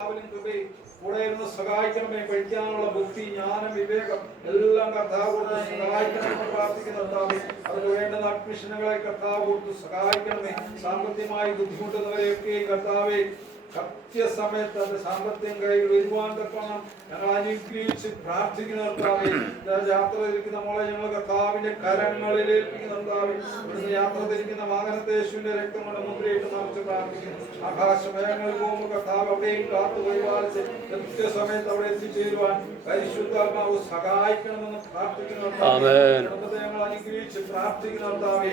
കൂടെ ഇരുന്ന് സഹായിക്കണമേ. പഠിക്കാനുള്ള ബുദ്ധി, ജ്ഞാനം, വിവേകം എല്ലാം കർത്താവ് കൊടുത്ത് സഹായിക്കണമെന്ന് പ്രാർത്ഥിക്കുന്ന കർത്താവേ. അവർക്ക് വേണ്ടുന്ന അഡ്മിഷനുകളെ കർത്താവ് കൊടുത്ത് സഹായിക്കണമേ. സാമ്പത്തികമായി ബുദ്ധിമുട്ടുന്നവരെയൊക്കെയും കർത്താവേ കൃത്യസമയത്ത് അത് സാമ്പത്തികം കയ്യിൽ വരുവാൻ തക്കണം ഞങ്ങൾ അനുഗ്രഹിച്ച് പ്രാർത്ഥിക്കുന്ന കർത്താവേ. യാത്ര തിരിക്കുന്ന മോളെ ഞങ്ങൾ കർത്താവിന്റെ കരങ്ങളിൽ ഏൽപ്പിക്കുന്ന കർത്താവേ. ഇവിടുന്ന് യാത്ര തിരിക്കുന്ന വാഹനത്തെ യേശുവിന്റെ രക്തം കൊണ്ട് മുദ്രയിട്ട് നിറച്ച് പ്രാർത്ഥിക്കുന്നു. ആകാശമയങ്ങളിൽ പോകുമ്പോൾ കർത്താവ് അവിടെയും കാത്തു പരിപാലിച്ച് കൃത്യസമയത്ത് അവിടെ എത്തിച്ചേരുവാൻ പരിശുദ്ധാത്മാവ് സഹായിക്കണമെന്ന് പ്രാർത്ഥിക്കുന്ന കർത്താവേ. കുടുംബത്തെ ഞങ്ങൾ അനുഗ്രഹിച്ച് പ്രാർത്ഥിക്കുന്ന കർത്താവേ.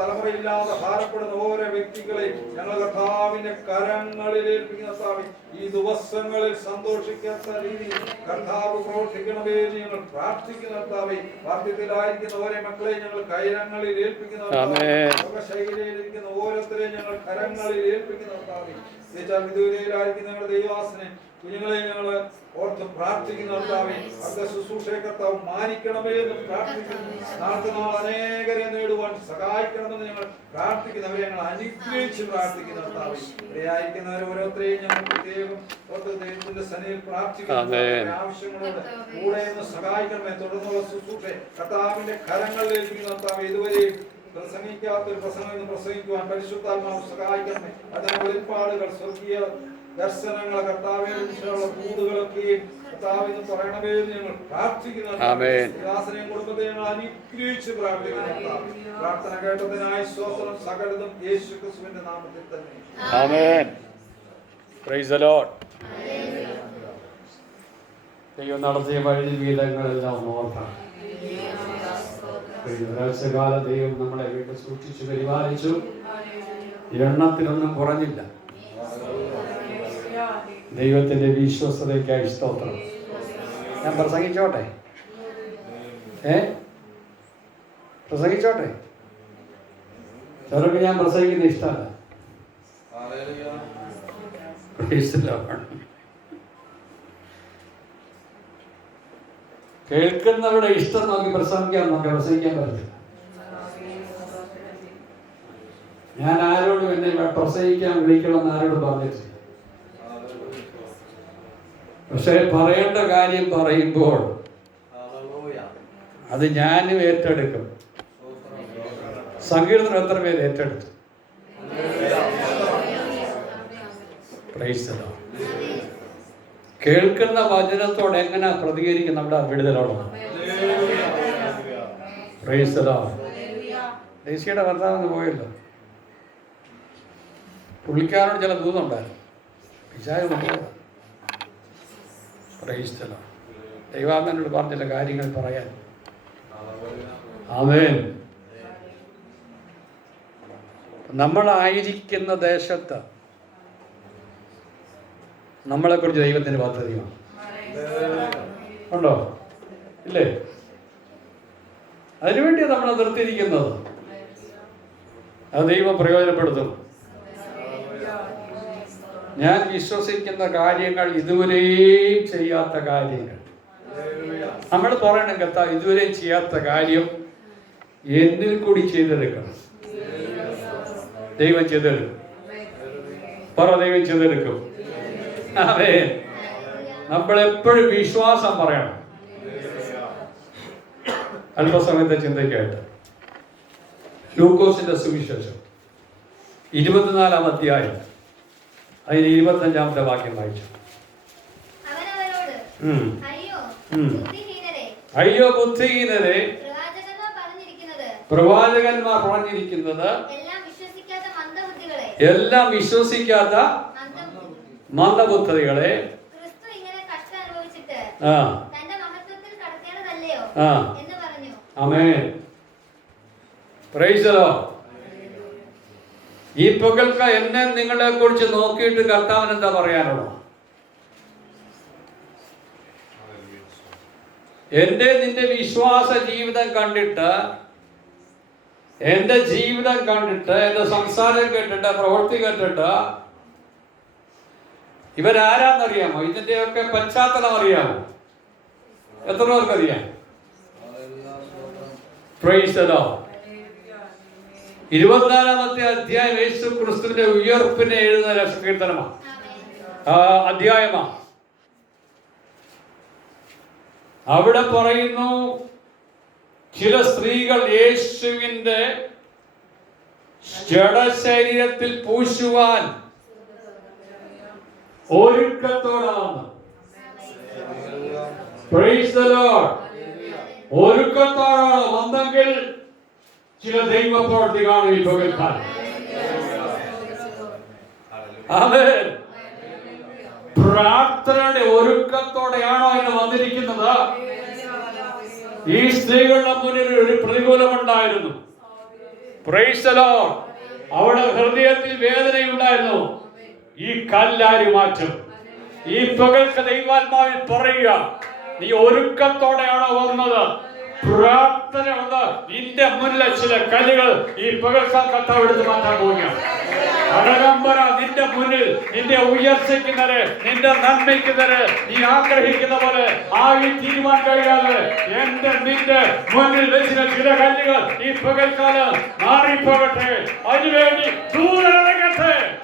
തലമുറയില്ലാതെ ഭാരപ്പെടുന്ന ഓരോ വ്യക്തികളെയും ഞങ്ങൾ കർത്താവിന്റെ കരങ്ങളിൽ ഏൽപ്പിക്കുന്ന കർത്താവേ. ഈ ദിവസങ്ങളിൽ സന്തോഷിക്കാത്ത രീതിയിൽ കർത്താവ് പ്രവർത്തിക്കണമേ ഞങ്ങൾ പ്രാർത്ഥിക്കുന്ന കർത്താവേ. വാർദ്ധക്യത്തിലായിരിക്കുന്ന ഓരോ മക്കളെ ഞങ്ങൾ കരങ്ങളിൽ ഏൽപ്പിക്കുന്ന ശൈലിയിലിരിക്കുന്ന ഓരോരുത്തരെയും ഞങ്ങൾ കരങ്ങളിൽ ഏൽപ്പിക്കുന്ന കർത്താവേ. വിദൂരയിലായിരിക്കുന്ന ഞങ്ങളുടെ ദൈവാസനെ കുഞ്ഞുങ്ങളെ ഞങ്ങൾ ഓർത്ത് പ്രാർത്ഥിക്കുന്ന കർത്താവേ. അടുത്ത ശുശ്രൂഷയെ കർത്താവ് മാനിക്കണമേ എന്ന് പ്രാർത്ഥിക്കുന്നു. നാളത്തെ നാൾ അനേകരെ നേടുവാൻ സഹായിക്കണമെന്ന് ഞങ്ങൾ പ്രാർത്ഥിക്കുന്നവരെ ഞങ്ങൾ അനുഗ്രഹിച്ച് പ്രാർത്ഥിക്കുന്ന കർത്താവേ. ഇവിടെയായിരിക്കുന്നവരെ ഓരോരുത്തരെയും ഞങ്ങൾ പ്രത്യേകം ഓർത്ത് ദൈവത്തിന്റെ സന്നിധിയിൽ പ്രാർത്ഥിക്കുന്നു. ആവശ്യങ്ങളോട് കൂടെ ഒന്ന് സഹായിക്കണമേ. തുടർന്നുള്ള ശുശ്രൂഷ കർത്താവിന്റെ കരങ്ങളിൽ ഏൽപ്പിക്കുന്ന കർത്താവേ. ഇതുവരെയും പ്രസംഗിക്കാത്തൊരു പ്രസംഗം പ്രസംഗിക്കുവാൻ പരിശുദ്ധാത്മാവ് സഹായിക്കണമേ. അതിന് വെളിപ്പാടുകൾ, സ്വർഗീയ ദർശനങ്ങൾ, കർത്താവിനുള്ള കൂടുകളൊക്കെയും കർത്താവിന് പറയണമേ എന്ന് ഞങ്ങൾ പ്രാർത്ഥിക്കുന്നു. ദാസനെയും കുടുംബത്തെ ഞങ്ങൾ അനുഗ്രഹിച്ച് പ്രാർത്ഥിക്കുന്നു. പ്രാർത്ഥന കേട്ടതിനായി സ്തോത്രം. സകലതും യേശു ക്രിസ്തുവിന്റെ നാമത്തിൽ തന്നെ. ആമേൻ. Praise the Lord. ദൈവം നടത്തിയ വഴി വീതങ്ങളെല്ലാം ഓർക്കാം. ഒരാഴ്ചകാല ദൈവം നമ്മളെ വീട്ടിൽ സൂക്ഷിച്ചു പരിപാലിച്ചു. എണ്ണത്തിനൊന്നും കുറഞ്ഞില്ല. ദൈവത്തിന്റെ വിശ്വസ്തതയ്ക്കായി സ്തോത്രം. ഞാൻ പ്രസംഗിച്ചോട്ടെ? പ്രസംഗിച്ചോട്ടെ? ചിലർക്ക് ഞാൻ പ്രസംഗിക്കുന്ന ഇഷ്ടമല്ല. കേൾക്കുന്നവരുടെ ഇഷ്ടം നോക്കി പ്രസംഗിക്കാൻ പറ്റില്ല. ഞാൻ ആരോടും എന്നെ പ്രസംഗിക്കാൻ വിളിക്കണമെന്ന് ആരോടും പറഞ്ഞിട്ടില്ല. പക്ഷെ പറയേണ്ട കാര്യം പറയുമ്പോൾ അത് ഞാനും ഏറ്റെടുക്കും. സങ്കീർത്തനം എത്ര പേര് ഏറ്റെടുത്തു? Praise the Lord. കേൾക്കുന്ന വചനത്തോട് എങ്ങനെ പ്രതികരിക്കും നമ്മുടെ വിടുതലോളം? Praise the Lord. ദേശിയുടെ ഭർത്താവെന്ന് പോയല്ലോ. പുള്ളിക്കാരോട് ചില ദൂതുണ്ടായിരുന്നു. പിശാച് കൊണ്ടുപോകാം. Price the Lord. ദൈവാത്മാവിനോട് പറഞ്ഞില്ല കാര്യങ്ങൾ പറയാൻ. ആമേൻ. നമ്മളായിരിക്കുന്ന ദേശത്ത് നമ്മളെക്കുറിച്ച് ദൈവത്തിൻ്റെ പദ്ധതിയാണ്. ഉണ്ടോ? ഇല്ലേ? അതിനുവേണ്ടിയാണ് നമ്മൾ നിർത്തിയിരിക്കുന്നത്. അത് ദൈവം പ്രയോജനപ്പെടുത്തും. ഞാൻ വിശ്വസിക്കുന്ന കാര്യങ്ങൾ ഇതുവരെയും ചെയ്യാത്ത കാര്യങ്ങൾ നമ്മൾ പറയണം. കർത്താവ് ഇതുവരെയും ചെയ്യാത്ത കാര്യം എന്നിൽ കൂടി ചെയ്തെടുക്കണം. ദൈവം ചെയ്തെടുക്കും. ദൈവം ചെയ്തെടുക്കും. അതെ, നമ്മളെപ്പോഴും വിശ്വാസം പറയണം. അല്പസമയത്തെ ചിന്തയ്ക്കായിട്ട് ലൂക്കോസിന്റെ സുവിശേഷം 24-ാം അധ്യായം അതിന് 25-ാമത്തെ വാക്യം വായിച്ചു. അയ്യോ ബുദ്ധിഹീനരെ, പ്രവാചകന്മാർ പറഞ്ഞിരിക്കുന്നത് എല്ലാം വിശ്വസിക്കാത്ത മന്ദബുദ്ധികളെ ആമേൻ. Praise the Lord. ഈ പകൽക്ക് എന്നെ നിങ്ങളെ കുറിച്ച് നോക്കിയിട്ട് കർത്താവിന് എന്താ പറയാനുള്ളത്? എന്റെ നിന്റെ വിശ്വാസ ജീവിതം കണ്ടിട്ട്, എന്റെ ജീവിതം കണ്ടിട്ട്, എന്റെ സംസാരം കേട്ടിട്ട്, പ്രവൃത്തി കേട്ടിട്ട് ഇവരാരാന്നറിയാമോ? ഇതിന്റെയൊക്കെ പശ്ചാത്തലം അറിയാമോ? എത്ര പേർക്കറിയാം? Praise the Lord. 24-ാമത്തെ അധ്യായം യേശു ക്രിസ്തുവിന്റെ ഉയർപ്പിനെ എഴുതുന്ന കീർത്തനമാണ്. അധ്യായമാണ്. അവിടെ പറയുന്നു, ചില സ്ത്രീകൾ യേശുവിന്റെ ജഡശരീരത്തിൽ പൂശുവാൻ ഒരുക്കത്തോടാണ്. Praise the Lord. ഒരുക്കത്തോടാണ് വന്നെങ്കിൽ ചില ദൈവപ്രവൃത്തി കാണും ഈ പകൽക്കാലം. ആമേൻ. പ്രാർത്ഥനയുടെ ഒരുക്കത്തോടെയാണോ എന്ന് വന്നിരിക്കുന്നത്? ഈ സ്ത്രീകളുടെ മുന്നിൽ ഒരു പ്രതികൂലമുണ്ടായിരുന്നു. Price the Lord. അവളുടെ ഹൃദയത്തിൽ വേദനയുണ്ടായിരുന്നു. ഈ കല്ലാരി മാറ്റും. ഈ പകൽക്ക് ദൈവാത്മാവിൽ പറയുക, നീ ഒരുക്കത്തോടെയാണോ വന്നത്? പ്രാർത്ഥന വന്ന് നിന്റെ മുന്നിലെ ചില കല്ലുകൾ ഈ പകൽക്കാൽ കർത്താവ് എടുത്ത് മാറ്റാൻ പോവുകയാണ്. അടകമ്പര നിന്റെ മുന്നിൽ നിന്റെ ഉയർച്ചയ്ക്ക് നേരെ, നിന്റെ നന്മയ്ക്ക് നേരെ നീ ആഗ്രഹിക്കുന്ന പോലെ ആയി തീരുവാൻ കഴിയാതെ നിന്റെ മുന്നിൽ വെച്ചിരുന്ന ചില കല്ലുകൾ ഈ പകൽക്കാലം മാറിപ്പോകട്ടെ. അതിനുവേണ്ടി ദൂരടങ്ങട്ടെ.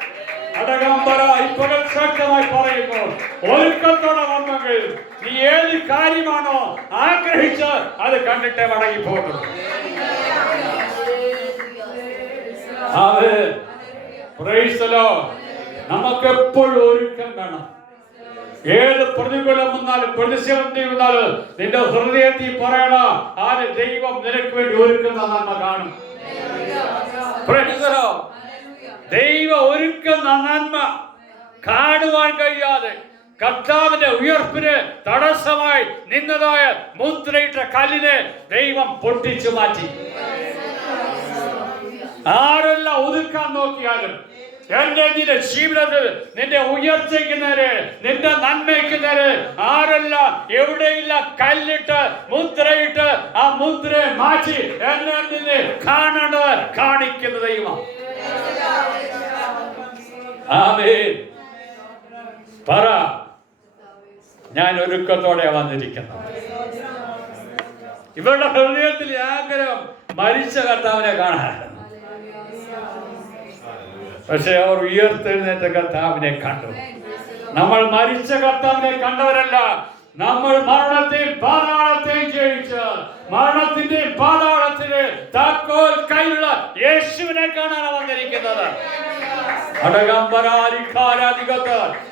അടകമ്പര ഈ പകൽ ശക്തമായി പറയുന്നു, ഒരുക്കത്തോടെ വന്നെങ്കിൽ നീ ഏത് കാര്യമാണോ ആഗ്രഹിച്ച് അത് കണ്ടിട്ടേ മടങ്ങി പോകുന്നു. നമുക്ക് എപ്പോഴും ഒരുക്കം വേണം. ഏത് പ്രതികൂലം വന്നാലും പ്രതിസന്ധി വന്നാലും നിന്റെ ഹൃദയത്തിൽ പറയണ ആര് ദൈവം നിനക്ക് വേണ്ടി ഒരുക്കുന്ന നന്മ കാണും. ദൈവ ഒരുക്കുന്ന നന്മ കാണുവാൻ കഴിയാതെ കർത്താവിന്റെ ഉയർപ്പിന് തടസ്സമായി നിന്നതായ മുദ്രയിട്ട കല്ലിനെ ദൈവം പൊട്ടിച്ചു മാറ്റി. ആരെല്ലാം ഒതുക്കാൻ നോക്കിയാലും നിന്റെ ജീവിതത്തിൽ നിന്റെ ഉയർച്ചയ്ക്ക് നേരെ, നിന്റെ നന്മയ്ക്ക് നേരെ ആരെല്ലാം എവിടെയില്ല കല്ലിട്ട് മുദ്രയിട്ട് ആ മുദ്രയെ മാറ്റി നിന്നെ കാണേണ്ടത് കാണിക്കുന്ന ദൈവം. ആമേൻ. പറ, ഞാൻ ഒരുക്കത്തോടെ വന്നിരിക്കുന്നു. ഇവരുടെ ഹൃദയത്തിൽ ആഗ്രഹം മരിച്ച കർത്താവിനെ കാണാൻ. പക്ഷെ അവർ ഉയർത്തെഴുന്നേറ്റ കർത്താവിനെ കണ്ടു. നമ്മൾ മരിച്ച കർത്താവിനെ കണ്ടവരല്ല. നമ്മൾ മരണത്തെയും പാതാളത്തെയും ജയിച്ച് മരണത്തിന്റെ പാതാളത്തിന് താക്കോൽ കയ്യിലുള്ള യേശുവിനെ കാണാനാണ് വന്നിരിക്കുന്നത്.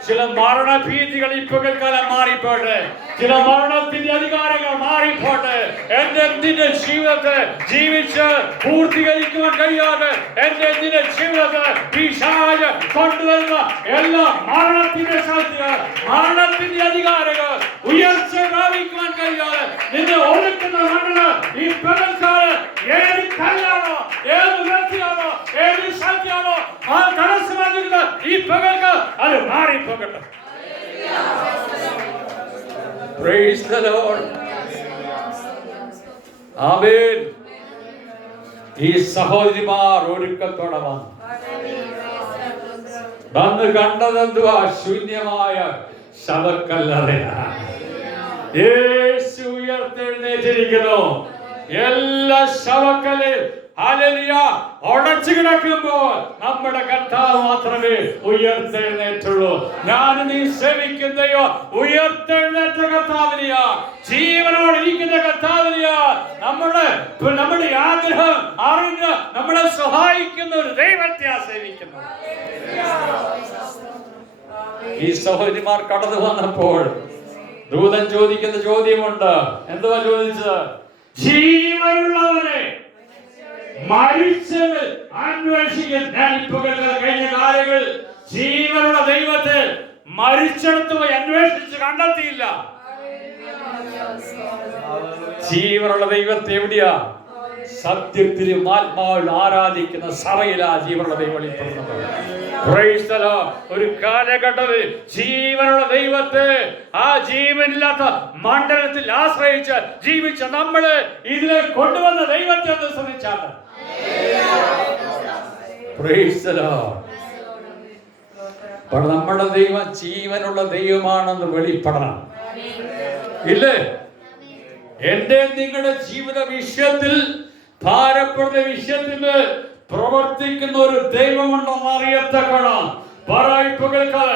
ചില മരണഭീതികൾ ഈ പകൽക്കാലം മാറിപ്പോട്ടെ. ചില മരണത്തിന്റെ അധികാരങ്ങൾ മാറിപ്പോട്ടെ. എന്റെ ജീവിതത്തെ ജീവിച്ച് പൂർത്തീകരിക്കുവാൻ കഴിയാതെ എന്റെ ജീവിതത്തെ പിശാച് കൊണ്ടുവരുന്ന എല്ലാ മരണത്തിന്റെ ശക്തികൾ, മരണത്തിന്റെ അധികാരങ്ങൾ ഉയർച്ച പ്രാപിക്കുവാൻ കഴിയാതെ നിന്നെ ഒരുക്കുന്ന മണ്ണിന് ഈ പകൽക്കാലം ഏത് കല്ലാണോ, ഏത് വ്യക്തിയാണോ, ഏത് ശക്തിയാണോ ആ തടസ്സമാകുന്ന ഈ പകൽക്ക് അത് മാറിപ്പോകട്ടെ. Praise the Lord. ആമേൻ. ഈ സഹോദരിമാർ ഒരുക്കത്തോടെ വന്ന് കണ്ടതെന്തുവാ? ശൂന്യമായ ശവക്കല്ലറയാണ്. യേശു ഉയർത്തെഴുന്നേറ്റിരിക്കുന്നു. എല്ലാ ശവക്കല്ലും ഹല്ലേലൂയ ഉടച്ചു കിടക്കുമ്പോൾ നമ്മുടെ കർത്താവ് മാത്രമേ ഉയർത്തെഴുന്നേറ്റുള്ളൂ. ഞാൻ നീ സേവിക്കുന്നയോ ഉയർത്തെഴുന്നേറ്റ കർത്താവിനെയാ, ജീവനോട് ഇരിക്കുന്ന കർത്താവിനെയാ. നമ്മുടെ ആഗ്രഹം അറിഞ്ഞ് നമ്മളെ സഹായിക്കുന്ന ഒരു ദൈവത്തെ സേവിക്കുന്നു. ഈ സഹോദരിമാർ കടന്നു വന്നപ്പോൾ ദൂതൻ ചോദിക്കുന്ന ചോദ്യമുണ്ട്. എന്തുവാ ചോദിച്ചത്? ജീവനുള്ളവനെ മരിച്ചത് അന്വേഷിക്കാൻ. ഞാൻ ഇപ്പൊ കഴിഞ്ഞ കാലങ്ങളിൽ ജീവനുള്ള ദൈവത്തെ മരിച്ചെടുത്ത് പോയി അന്വേഷിച്ച് കണ്ടെത്തിയില്ല. ജീവനുള്ള ദൈവത്തെ എവിടെയാ? സത്യത്തിലും ആത്മാവിൽ ആരാധിക്കുന്ന സഭയിലാ ജീവനുള്ള ദൈവം വെളിപ്പെടുന്നത്. ഒരു കാലഘട്ടത്തിൽ ജീവനുള്ള ദൈവത്തെ ആ ജീവനില്ലാത്ത മണ്ഡലത്തിൽ ആശ്രയിച്ച് ജീവിച്ച നമ്മള് ഇതിനെ കൊണ്ടുവന്ന ദൈവത്തെ ഒന്ന് ശ്രദ്ധിച്ചാണ്. നമ്മുടെ ദൈവം ജീവനുള്ള ദൈവമാണെന്ന് വെളിപ്പെടണം. ഇല്ലേ? എന്റെ നിങ്ങളുടെ ജീവിത വിഷയത്തിൽ, ഭാരപ്പെടുന്ന വിഷയത്തിൽ പ്രവർത്തിക്കുന്ന ഒരു ദൈവമുണ്ടെന്ന് അറിയത്തക്കണം. പറയിപ്പുകൾക്ക്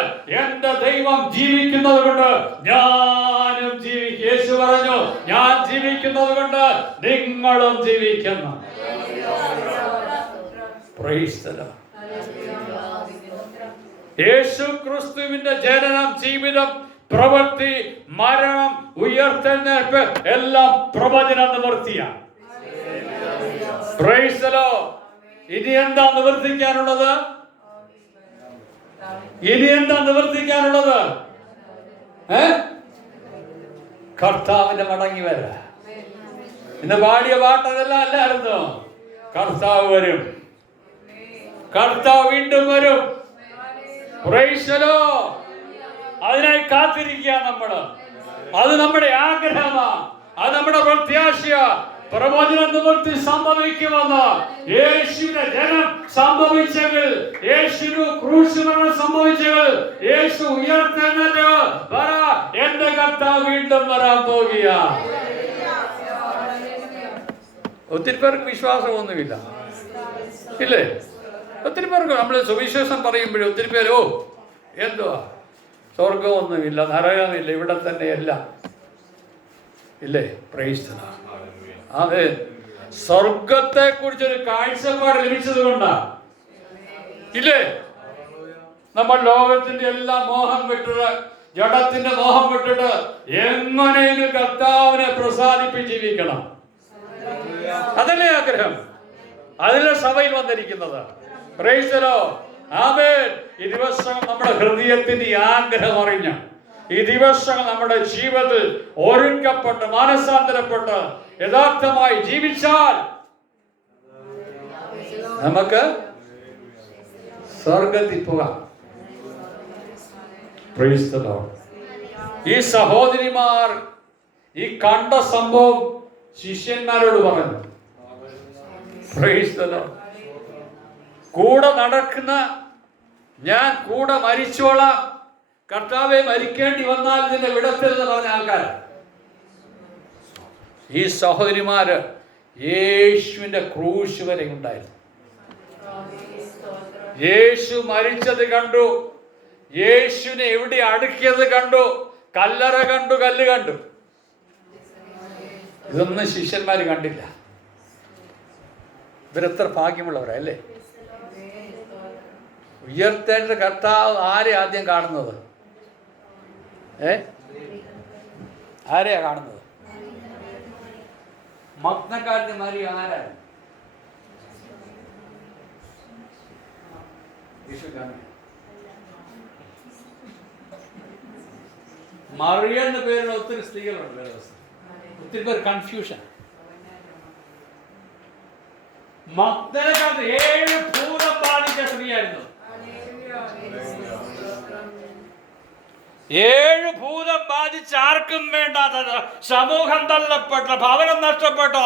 എന്റെ ദൈവം ജീവിക്കുന്നത് കൊണ്ട് ഞാനും ജീവിക്കും. യേശു പറഞ്ഞു, ഞാൻ ജീവിക്കുന്നത് കൊണ്ട് നിങ്ങളും ജീവിക്കുന്നു. Praise the Lord. യേശു ക്രിസ്തുവിന്റെ ജനനം, ജീവിതം, പ്രവൃത്തി, മരണം, ഉയർത്തെഴുന്നേൽപ്പ് എല്ലാം പ്രവചന നിവർത്തിയാണ്. Praise the Lord. ഇനി എന്താ നിവർത്തിക്കാനുള്ളത്? ഇനി എന്താ നിവർത്തിക്കാനുള്ളത്? കർത്താവിന്റെ മടങ്ങി വരാ. ഇന്ന് പാടിയ പാട്ടതെല്ലാം അല്ലായിരുന്നു. കർത്താവ് വരും, കർത്താവ് വീണ്ടും വരും. Praise the Lord. അതിനായി കാത്തിരിക്കുക നമ്മള്. അത് നമ്മുടെ ആഗ്രഹമാണ്, അത് നമ്മുടെ പ്രത്യാശയാ. പ്രവചന നിവൃത്തി സംഭവിക്കുമെന്ന്. യേശുവിന്റെ ജനം സംഭവിച്ചെങ്കിൽ, യേശുവിന് ക്രൂശ് മരണം സംഭവിച്ചെങ്കിൽ, യേശു ഉയർത്തെഴുന്നേറ്റ് വരാ, എന്റെ കർത്താവ് വീണ്ടും വരാൻ പോകുക. ഒത്തിരി പേർക്ക് വിശ്വാസമൊന്നുമില്ല, ഇല്ലേ? ഒത്തിരി പേർക്ക് നമ്മൾ സുവിശേഷം പറയുമ്പോഴും ഒത്തിരി പേര് എന്തുവാ സ്വർഗമൊന്നുമില്ല, നരകമില്ല, ഇവിടെ തന്നെയല്ല, ഇല്ലേ? Price the Lord. അതെ, സ്വർഗത്തെ കുറിച്ചൊരു കാഴ്ചപ്പാട് ലഭിച്ചത് കൊണ്ടാ, ഇല്ലേ? നമ്മൾ ലോകത്തിന്റെ എല്ലാ മോഹം വിട്ടിട്ട്, ജഡത്തിന്റെ മോഹം വിട്ടിട്ട് എങ്ങനെയും കർത്താവിനെ പ്രസാദിപ്പിച്ച് ജീവിക്കണം. അതല്ലേ ആഗ്രഹം? അതിലെ സഭയിൽ വന്നിരിക്കുന്നത്. Praise the Lord. ആമേൻ. ഈ ദിവസം നമ്മുടെ ഹൃദയത്തിന്റെ ആഗ്രഹം അറിഞ്ഞ്, ഈ ദിവസം നമ്മുടെ ജീവിതത്തിൽ ഒരുക്കപ്പെട്ട് മാനസാന്തരപ്പെട്ട് യഥാർത്ഥമായി ജീവിച്ചാൽ നമുക്ക് സ്വർഗത്തിൽ പോകാം. Price the Lord. ഈ സഹോദരിമാർ ഈ കണ്ട സംഭവം ശിഷ്യന്മാരോട് പറഞ്ഞു. Price the Lord. കൂടെ നടക്കുന്ന ഞാൻ കൂടെ മരിച്ചോളാം, കർത്താവെ മരിക്കേണ്ടി വന്നാൽ ഇതിന്റെ വിടത്തില്ലെന്ന് പറഞ്ഞ ആൾക്കാർ. ഈ സഹോദരിമാര് യേശുവിന്റെ ക്രൂശ് വരെ ഉണ്ടായിരുന്നു. യേശു മരിച്ചത് കണ്ടു, യേശുവിനെ എവിടെ അടുക്കിയത് കണ്ടു, കല്ലറ കണ്ടു, കല്ല് കണ്ടു. ഇതൊന്നും ശിഷ്യന്മാര് കണ്ടില്ല. ഇവരെത്ര ഭാഗ്യമുള്ളവരാ, അല്ലേ? ഉയർത്തേണ്ട കർത്താവ് ആരെ ആദ്യം കാണുന്നത്? ആരെയാ കാണുന്നത്? മഗ്നക്കാരന്റെ മരി ആരാണ്? മറിയ എന്ന പേരുള്ള ഒത്തിരി സ്ത്രീകളുണ്ട്. ഒത്തിരി പേർ കൺഫ്യൂഷൻ. മഗ്ദലക്കാരൻ 7 ഭൂതം ബാധിച്ച സ്ത്രീയായിരുന്നു. 7 ഭൂതം ബാധിച്ച് ആർക്കും വേണ്ടാത്തത്, സമൂഹം തള്ളപ്പെട്ട, ഭവനം നഷ്ടപ്പെട്ട,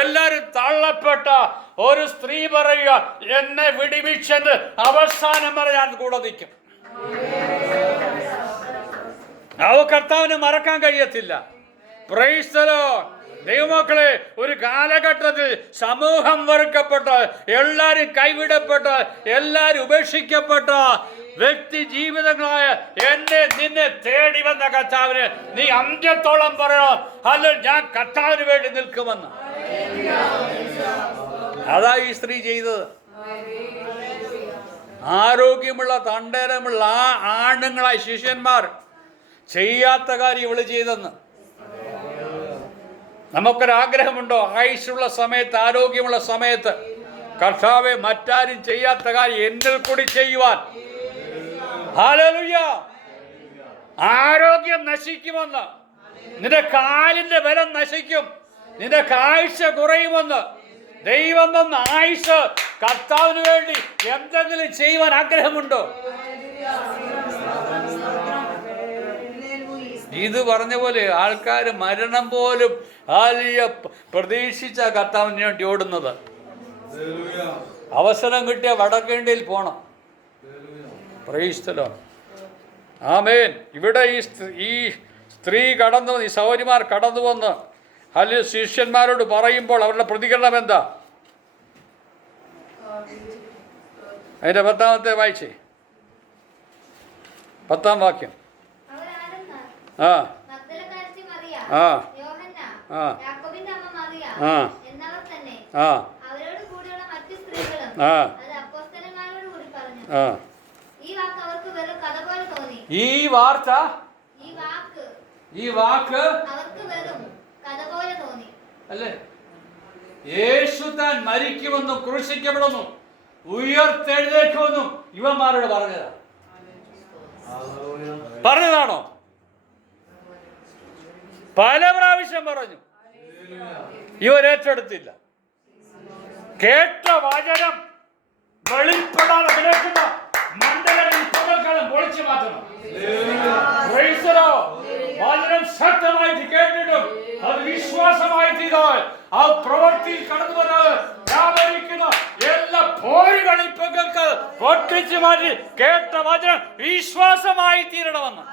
എല്ലാരും തള്ളപ്പെട്ട ഒരു സ്ത്രീ പറയുക, എന്നെ വിടിവിച്ചെന്ന് അവസാനം വരെ ഞാൻ കൂടെ നിൽക്കും. അവ കർത്താവിന് മറക്കാൻ കഴിയത്തില്ല. Price the Lord. ദൈവമക്കളെ, ഒരു കാലഘട്ടത്തിൽ സമൂഹം വെറുക്കപ്പെട്ട, എല്ലാരും കൈവിടപ്പെട്ട, എല്ലാരും ഉപേക്ഷിക്കപ്പെട്ട വ്യക്തി ജീവിതങ്ങളായ എന്നെ നിന്നെ തേടി വന്ന കർത്താവിന് നീ അന്ത്യത്തോളം പറയണം, അല്ല ഞാൻ കർത്താവിന് വേണ്ടി നിൽക്കുമെന്ന്. അതാ ഈ സ്ത്രീ ചെയ്തത്. ആരോഗ്യമുള്ള തണ്ടേരമുള്ള ആണുങ്ങളായ ശിഷ്യന്മാർ ചെയ്യാത്ത കാര്യം ഇവള് ചെയ്തെന്ന്. നമുക്കൊരാഗ്രഹമുണ്ടോ? ആയുസ്സുള്ള സമയത്ത്, ആരോഗ്യമുള്ള സമയത്ത്, കർത്താവെ മറ്റാരും ചെയ്യാത്ത കാര്യം എന്നിൽ കൂടി ചെയ്യുവാൻ. ഹല്ലേലൂയ. ആരോഗ്യം നശിക്കുമെന്ന്, നിന്റെ കാലിന്റെ ബലം നശിക്കും, നിന്റെ കാഴ്ച കുറയുമെന്ന്. ദൈവം തന്ന ആയുസ് കർത്താവിന് വേണ്ടി എന്തെങ്കിലും ചെയ്യുവാൻ ആഗ്രഹമുണ്ടോ? ഇത് പറഞ്ഞ പോലെ ആൾക്കാർ മരണം പോലും പ്രതീക്ഷിച്ച കർത്താവിന് വേണ്ടി ഓടുന്നത്. അവസരം കിട്ടിയ വടക്കേണ്ടിയിൽ പോണം. Praise the Lord. ആമേൻ. ഇവിടെ ഈ സ്ത്രീ കടന്നു, ഈ സഹോദരിമാർ കടന്നു വന്ന് അല്ലെങ്കിൽ ശിഷ്യന്മാരോട് പറയുമ്പോൾ അവരുടെ പ്രതികരണം എന്താ? അതിന്റെ 10-ാമത്തെ വായിച്ചേ. 10-ാം വാക്യം. ആ ആ ആ ആ ആ ആ ആ. ഈ വാർത്ത, ഈ വാക്ക് അല്ലേ, യേശു താൻ മരിക്കുമെന്നും ക്രൂശിക്കപ്പെടുന്നു ഉയർത്തെഴുന്നേക്കുമെന്നും ഇവന്മാരോട് പറഞ്ഞതാണോ? പല പ്രാവശ്യം പറഞ്ഞു, ഇവരേറ്റെടുത്തില്ല. കേട്ട വചനം വെളിപ്പെടാതെ കിടക്കുന്ന മണ്ഡലങ്ങളിൽ പകൽക്കാലം പൊളിച്ചു മാറ്റണം. വചനം ശക്തമായിട്ട് കേട്ടിട്ടും അത് വിശ്വാസമായി തീരാൻ ആ പ്രവൃത്തിയിൽ കടന്നു വരാതെ വ്യാപരിക്കുന്ന എല്ലാ പോരുകളിൽ പകൽക്ക് പൊട്ടിച്ചു മാറ്റി കേട്ട വചനം വിശ്വാസമായി തീരണമെന്ന്.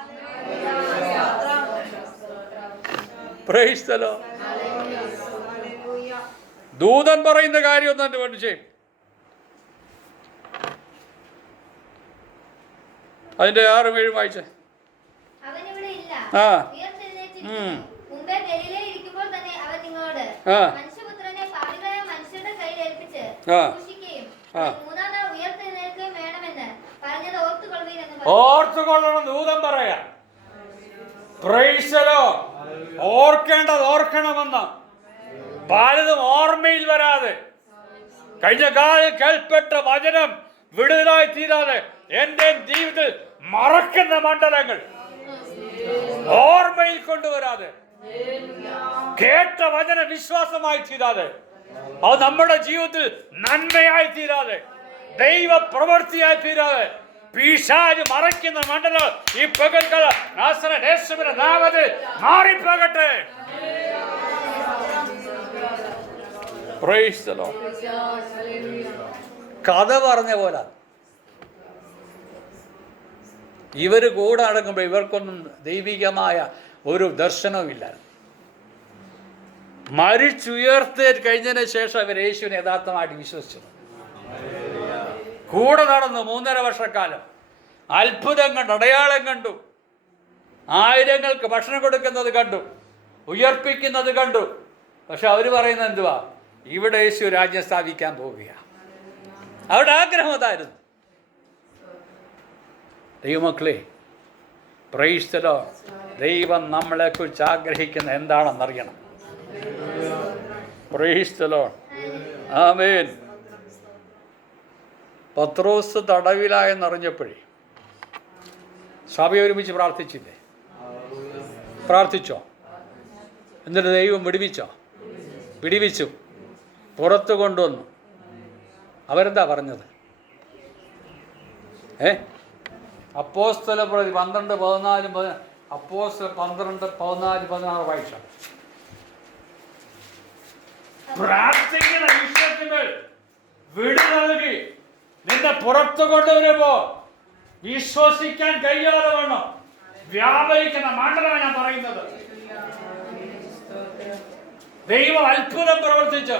ദൂതൻ പറയുന്ന കാര്യം ഒന്നും എന്റെ വേണ്ടി ചെയ്യും. അതിന്റെ 6-7 വായിച്ചേ. ആ ഓർത്തുകൊള്ളണം. ദൂതൻ പറയാ, ഓർക്കേണ്ടത് ഓർക്കണമെന്ന്. പലതും ഓർമ്മയിൽ വരാതെ, കഴിഞ്ഞ കാലം കേൾപ്പെട്ട വചനം വിടുതലായി തീരാതെ എന്റെ ജീവിതത്തിൽ മറക്കുന്ന മണ്ഡലങ്ങൾ ഓർമ്മയിൽ കൊണ്ടുവരാതെ, കേട്ട വചന വിശ്വാസമായി തീരാതെ, അത് നമ്മുടെ ജീവിതത്തിൽ നന്മയായി തീരാതെ, ദൈവ പ്രവൃത്തിയായി തീരാതെ, പിശാച് മറയ്ക്കുന്ന മണ്ഡലം ഈ പകൽക്കാല യേശുവിന്റെ നാമത്തിൽ മാറിപ്പോകട്ടെ. കഥ പറഞ്ഞ പോലെ ഇവര് കൂടെ അടങ്ങുമ്പോൾ ഇവർക്കൊന്നും ദൈവികമായ ഒരു ദർശനവും ഇല്ല. മരിച്ചുയർത്തേ കഴിഞ്ഞതിന് ശേഷം ഇവർ യേശുവിനെ യഥാർത്ഥമായിട്ട് വിശ്വസിച്ചു. കൂടെ നടന്നു 3.5 വർഷക്കാലം. അത്ഭുതം കണ്ടു, അടയാളം കണ്ടു, ആയിരങ്ങൾക്ക് ഭക്ഷണം കൊടുക്കുന്നത് കണ്ടു, ഉയർപ്പിക്കുന്നത് കണ്ടു. പക്ഷെ അവർ പറയുന്നത് എന്തുവാ? ഇവിടെ യേശു രാജ്യം സ്ഥാപിക്കാൻ പോവുകയാണ്. അവരുടെ ആഗ്രഹം അതായിരുന്നു. ദൈവമക്കളെ, പ്രൈസ് ദി ലോർഡ്. ദൈവം നമ്മളെക്കുറിച്ച് ആഗ്രഹിക്കുന്ന എന്താണെന്നറിയണം. Praise the Lord. ആമേൻ. പത്രോസ് തടവിലായെന്നറിഞ്ഞപ്പോഴേ സഭ ഒരുമിച്ച് പ്രാർത്ഥിച്ചില്ലേ? പ്രാർത്ഥിച്ചോ? എന്നിട്ട് ദൈവം വിടിവിച്ചു, പുറത്തു കൊണ്ടുവന്നു. അവരെന്താ പറഞ്ഞത്? അപ്പോസ്തല 12-14 അപ്പോസ്തല 12-14-16 വായിച്ചാൽ പ്രാർത്ഥിക്കുന്ന വിഷയത്തിന്മേൽ വിടു നൽകി നിന്നെ പുറത്തു കൊണ്ടുവരുമ്പോ വിശ്വസിക്കാൻ കഴിയാതെ വേണം വ്യാപരിക്കുന്ന മണ്ഡലമാണ് ഞാൻ പറയുന്നത്. ദൈവം അത്ഭുതം പ്രവർത്തിച്ച്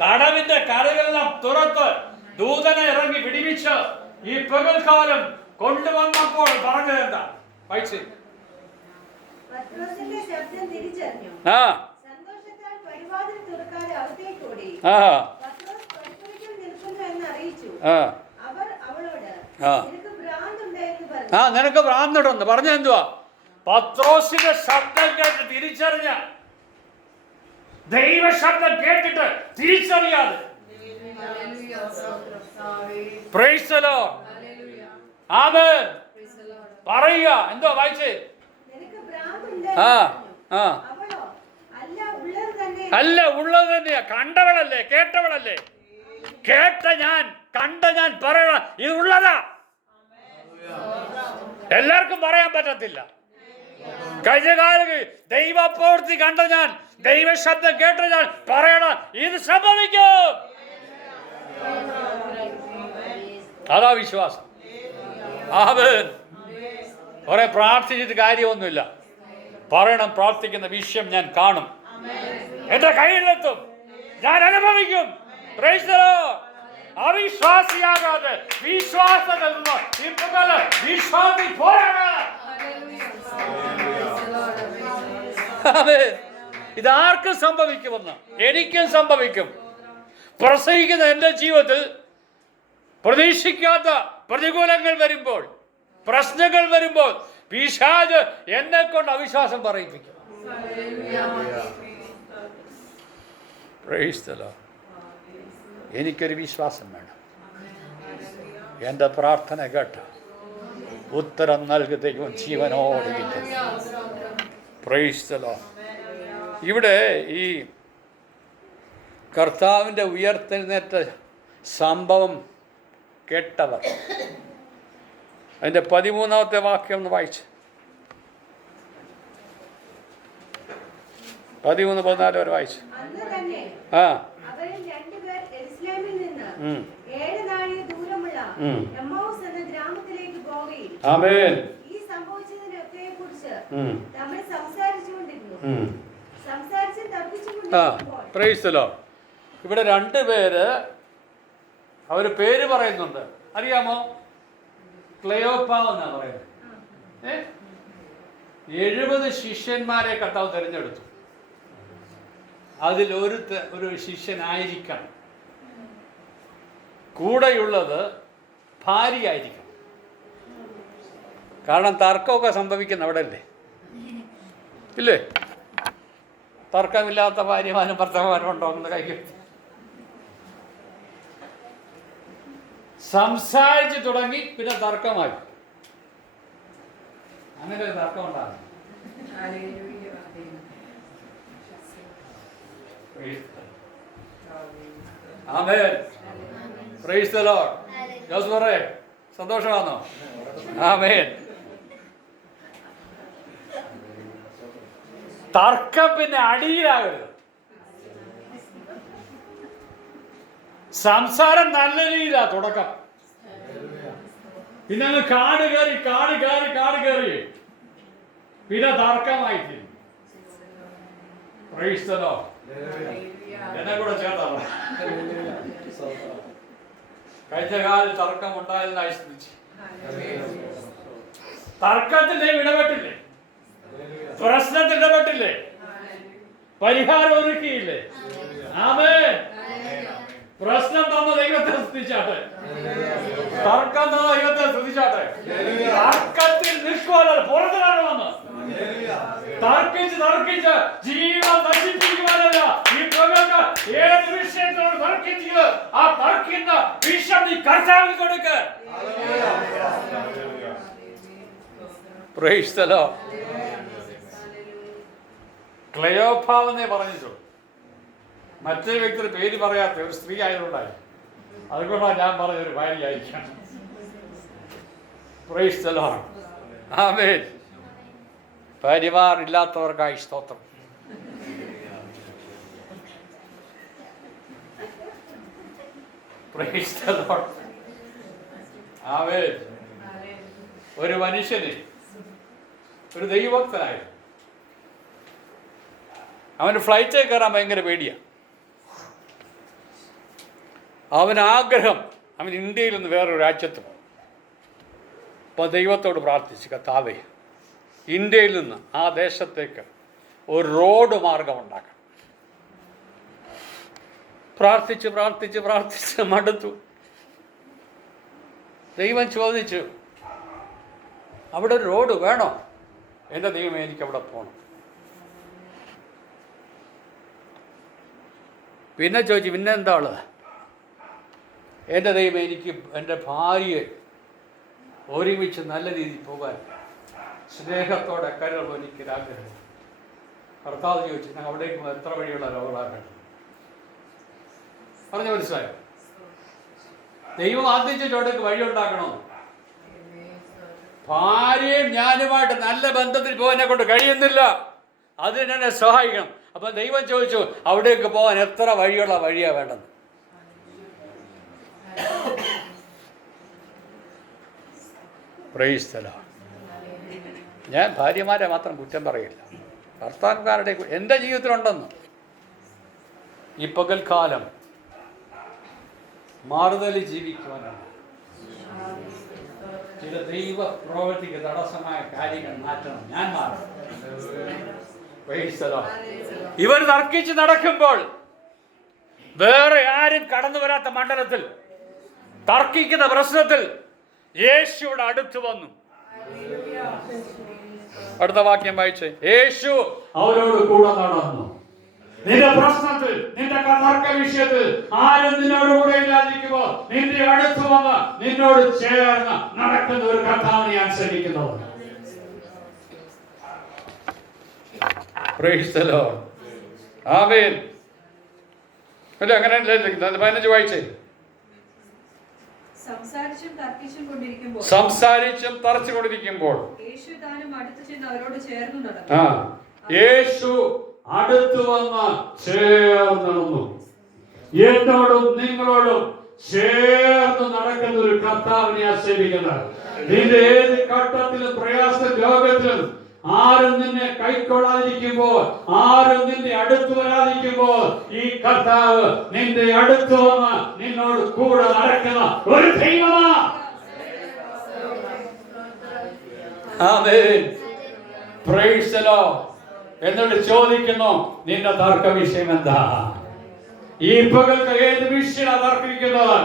തടവിന്റെ കടകളെല്ലാം തുറത്ത് ദൂതനെ ഇറങ്ങി വിടിവിച്ച് ഈ പകൽക്കാലം കൊണ്ടുവന്നപ്പോൾ പറഞ്ഞത് എന്താ? വായിച്ച്. നിനക്ക് ഭ്രാന്തുണ്ടെന്ന് പറഞ്ഞ എന്തുവാ? പത്രോസിന്റെ ശബ്ദം കേട്ട് തിരിച്ചറിഞ്ഞ, ദൈവ ശബ്ദം കേട്ടിട്ട് തിരിച്ചറിയാതെ പറയുക. എന്തോ വായിച്ചേ? അല്ല, ഉള്ളത് തന്നെയാ. കണ്ടവളല്ലേ, കേട്ടവളല്ലേ? കേട്ട ഞാൻ, കണ്ട ഞാൻ പറയണം, ഇത് ഉള്ളതാ. എല്ലാവർക്കും പറയാൻ പറ്റത്തില്ല. കഴിഞ്ഞ കാലത്ത് ദൈവപ്രവൃത്തി കണ്ട ഞാൻ, ദൈവ ശബ്ദം കേട്ട ഞാൻ പറയണം, ഇത് സംഭവിക്കും. അതാ വിശ്വാസം. ആമേൻ. കുറെ പ്രാർത്ഥിച്ചിട്ട് കാര്യമൊന്നുമില്ല. പറയണം, പ്രാർത്ഥിക്കുന്ന വിഷയം ഞാൻ കാണും, എന്റെ കയ്യിലെത്തും, ഞാൻ അനുഭവിക്കും. Price the Lord. അവിശ്വാസിയാകാതെ വിശ്വാസത്തിൽ നിന്ന് ഈ പകൽ വിശ്വാസി പോരാണ്. ഇതാർക്കും സംഭവിക്കുമെന്ന്, എനിക്കും സംഭവിക്കും. പ്രസംഗിക്കുന്ന എൻ്റെ ജീവിതത്തിൽ പ്രതീക്ഷിക്കാത്ത പ്രതികൂലങ്ങൾ വരുമ്പോൾ, പ്രശ്നങ്ങൾ വരുമ്പോൾ പിശാച് എന്നെ കൊണ്ട് അവിശ്വാസം പറയിപ്പിക്കും. Praise the Lord. എനിക്കൊരു വിശ്വാസം വേണം. എൻ്റെ പ്രാർത്ഥന കേട്ട് ഉത്തരം നൽകി ദൈവം ജീവനോടിരിക്കുന്നു. Praise the Lord. ഇവിടെ ഈ കർത്താവിൻ്റെ ഉയർത്തെഴുന്നേറ്റ സംഭവം കേട്ടവർ, അതിൻ്റെ 13-ാമത്തെ വാക്യം ഒന്ന് വായിച്ച്. 13-14 വരെ വായിച്ചു. ആ ആമേൻ. Praise the Lord. ഇവിടെ 2 പേര് അവർ പേര് പറയുന്നുണ്ട്. അറിയാമോ? ക്ലെയോപ്പാവ് എന്നാ പറയുന്നത്. 70 ശിഷ്യന്മാരെ കർത്താവ് തിരഞ്ഞെടുത്തു. അതിൽ ഒരു ശിഷ്യനായിരിക്കണം. കൂടെയുള്ളത് ഭാര്യയായിരിക്കണം. കാരണം തർക്കമൊക്കെ സംഭവിക്കുന്ന അവിടെ അല്ലേ, ഇല്ലേ? തർക്കമില്ലാത്ത ഭാര്യമാരും ഭർത്താക്കന്മാരും ഉണ്ടോ എന്ന് കഴിക്കും. സംസാരിച്ച് തുടങ്ങി, പിന്നെ തർക്കമായി. അങ്ങനെ ഒരു തർക്കം ഉണ്ടാകും. ആമേൻ. Praise the Lord. ജോസ് പറയേ, സന്തോഷമാണോ? ആമേൻ. തർക്കം പിന്നെ അടിയിലാകരുത്. സംസാരം നല്ല രീതിയിലാ തുടക്കം, പിന്നെ അങ്ങ് കാട് കയറി പിന്നെ തർക്കമായി. Price the Lord. എന്നെ കൂടെ ചേർത്താ. കഴിഞ്ഞ കാലം തർക്കം ഉണ്ടായതിനായി സ്തുതിച്ചു. തർക്കത്തിൽ ഇടപെട്ടില്ലേ? പ്രശ്നത്തിൽ ഇടപെട്ടില്ലേ? പരിഹാരം ഒരുക്കിയില്ലേ? ആമേൻ. പ്രശ്നം തന്ന ദൈവത്തെ സ്തുതിച്ചാട്ടെ. തർക്കം തന്ന ദൈവത്തെ സ്തുതിച്ചാട്ടെ. തർക്കത്തിൽ നിൽക്കുവാനല്ല, പുറത്തിറങ്ങണമെന്ന്. തർക്കിച്ച് ജീവൻ നശിപ്പിക്കുവാനല്ല. ഈ പ്രകൃതി ഏത് വിഷയത്തിനോട് തർക്കിച്ചത്, ആ തർക്കുന്ന വിഷം നീ കർത്താവിന് കൊടുക്ക. Price the Lord. ക്ലെയോപ്പാവെന്നേ പറഞ്ഞിട്ടുള്ളൂ. മറ്റേ വ്യക്തിയുടെ പേര് പറയാത്ത ഒരു സ്ത്രീ ആയതുകൊണ്ടായി. അതുകൊണ്ടാണ് ഞാൻ പറഞ്ഞ ഒരു ഭാര്യ ആയിരിക്കണം. Praise the Lord. ആമേൻ. ഭാര്യമാർ ഇല്ലാത്തവർക്കായി സ്തോത്രം. Praise the Lord. ആമേൻ. ഒരു മനുഷ്യന്, ഒരു ദൈവഭക്തനായി, അവന് ഫ്ലൈറ്റിൽ കയറാൻ ഭയങ്കര പേടിയാണ്. അവൻ ആഗ്രഹം, അവൻ ഇന്ത്യയിൽ നിന്ന് വേറൊരു രാജ്യത്ത് പോകും. അപ്പോൾ ദൈവത്തോട് പ്രാർത്ഥിച്ചു, കർത്താവേ, ഇന്ത്യയിൽ നിന്ന് ആ ദേശത്തേക്ക് ഒരു റോഡ് മാർഗം ഉണ്ടാക്കണം. പ്രാർത്ഥിച്ച് മടുത്തു. ദൈവം ചോദിച്ചു, അവിടെ ഒരു റോഡ് വേണോ? എൻ്റെ ദൈവമേ, എനിക്ക് അവിടെ പോകണം. പിന്നെ ചോദിച്ചു, പിന്നെ എന്താ ഉള്ളത്? എൻ്റെ ദൈവം, എനിക്ക് എൻ്റെ ഭാര്യയെ ഒരുമിച്ച് നല്ല രീതിയിൽ പോകാൻ സ്നേഹത്തോടെ കരുതൽ എനിക്കൊരാഗ്രഹം. കർത്താവ് ചോദിച്ചു, ഞാൻ അവിടേക്ക് എത്ര വഴിയുള്ള രോഗാക്കണം? പറഞ്ഞു മനസ്സിലായോ? ദൈവം ആദ്യം വഴി ഉണ്ടാക്കണോ? ഭാര്യയും ഞാനുമായിട്ട് നല്ല ബന്ധത്തിൽ പോകാനെ കൊണ്ട് കഴിയുന്നില്ല, അതിനെന്നെ സഹായിക്കണം. അപ്പം ദൈവം ചോദിച്ചു, അവിടേക്ക് പോകാൻ എത്ര വഴിയാണ് വേണ്ടത്? Price the Lord. ഞാൻ ഭാര്യമാരെ മാത്രം കുറ്റം പറയില്ല, ഭർത്താക്കന്മാരുടെ എൻ്റെ ജീവിതത്തിലുണ്ടെന്ന്. ഈ പകൽക്കാലം മാറുതലിൽ ജീവിക്കുവാനാണ്. ചില ദൈവ പ്രവൃത്തിക്ക് തടസ്സമായ കാര്യങ്ങൾ മാറ്റണം. ഞാൻ മാറണം. ഇവർ തർക്കിച്ച് നടക്കുമ്പോൾ വേറെ ആരും കടന്നു വരാത്ത മണ്ഡലത്തിൽ തർക്കിക്കുന്ന പ്രശ്നത്തിൽ യേശുവിടെ അടുത്ത് വന്നു. അടുത്ത വാക്യം വായിച്ചേ. യേശു അവരോട് കൂടെ നടന്നു. നിന്റെ പ്രശ്നത്തിൽ, നിന്റെ തർക്ക വിഷയത്തിൽ ആരും നിന്നോട് കൂടെ ഇല്ലാതിരിക്കുമ്പോ നിന്റെ അടുത്ത് വന്ന് നിന്നോട് ചേർന്ന് നടക്കുന്ന ഒരു കർത്താവിനെ അനുസരിക്കുന്നവർ. Praise the Lord. ആമേൻ. അല്ല അങ്ങനെ 15 വായിച്ചേ. സംസാരിച്ചും തർച്ചുകൊണ്ടിരിക്കുമ്പോൾ യേശു താനും അടുത്ത് ചെന്ന് അവരോട് ചേർന്നു നടന്നു. യേശു അടുത്ത് വന്ന് ചേർന്ന് നടന്നു. എന്നോടും നിങ്ങളോടും ചേർന്ന് നടക്കുന്ന ഒരു കർത്താവിനെ ആശ്രയിക്കുന്നത്. നിന്റെ ഏത് ഘട്ടത്തിലും പ്രയാസ രോഗത്തിലും ആരും നിന്നെ കൈക്കൊള്ളാതിരിക്കുമ്പോൾ, ആരും നിന്നെ അടുത്തു വരാതിരിക്കുമ്പോൾ ഈ കർത്താവ് നിന്റെ അടുത്ത് വന്ന് നിന്നോട് കൂടെ നടക്കുന്ന ഒരു ദൈവമാ. ആമേൻ. Praise the Lord. എന്നിട്ട് ചോദിക്കുന്നു, നിന്റെ തർക്ക വിഷയം എന്താ? ഈ പകൽക്ക് ഏത് വിഷയത്തിലാണ് തർക്കിക്കുന്നത്?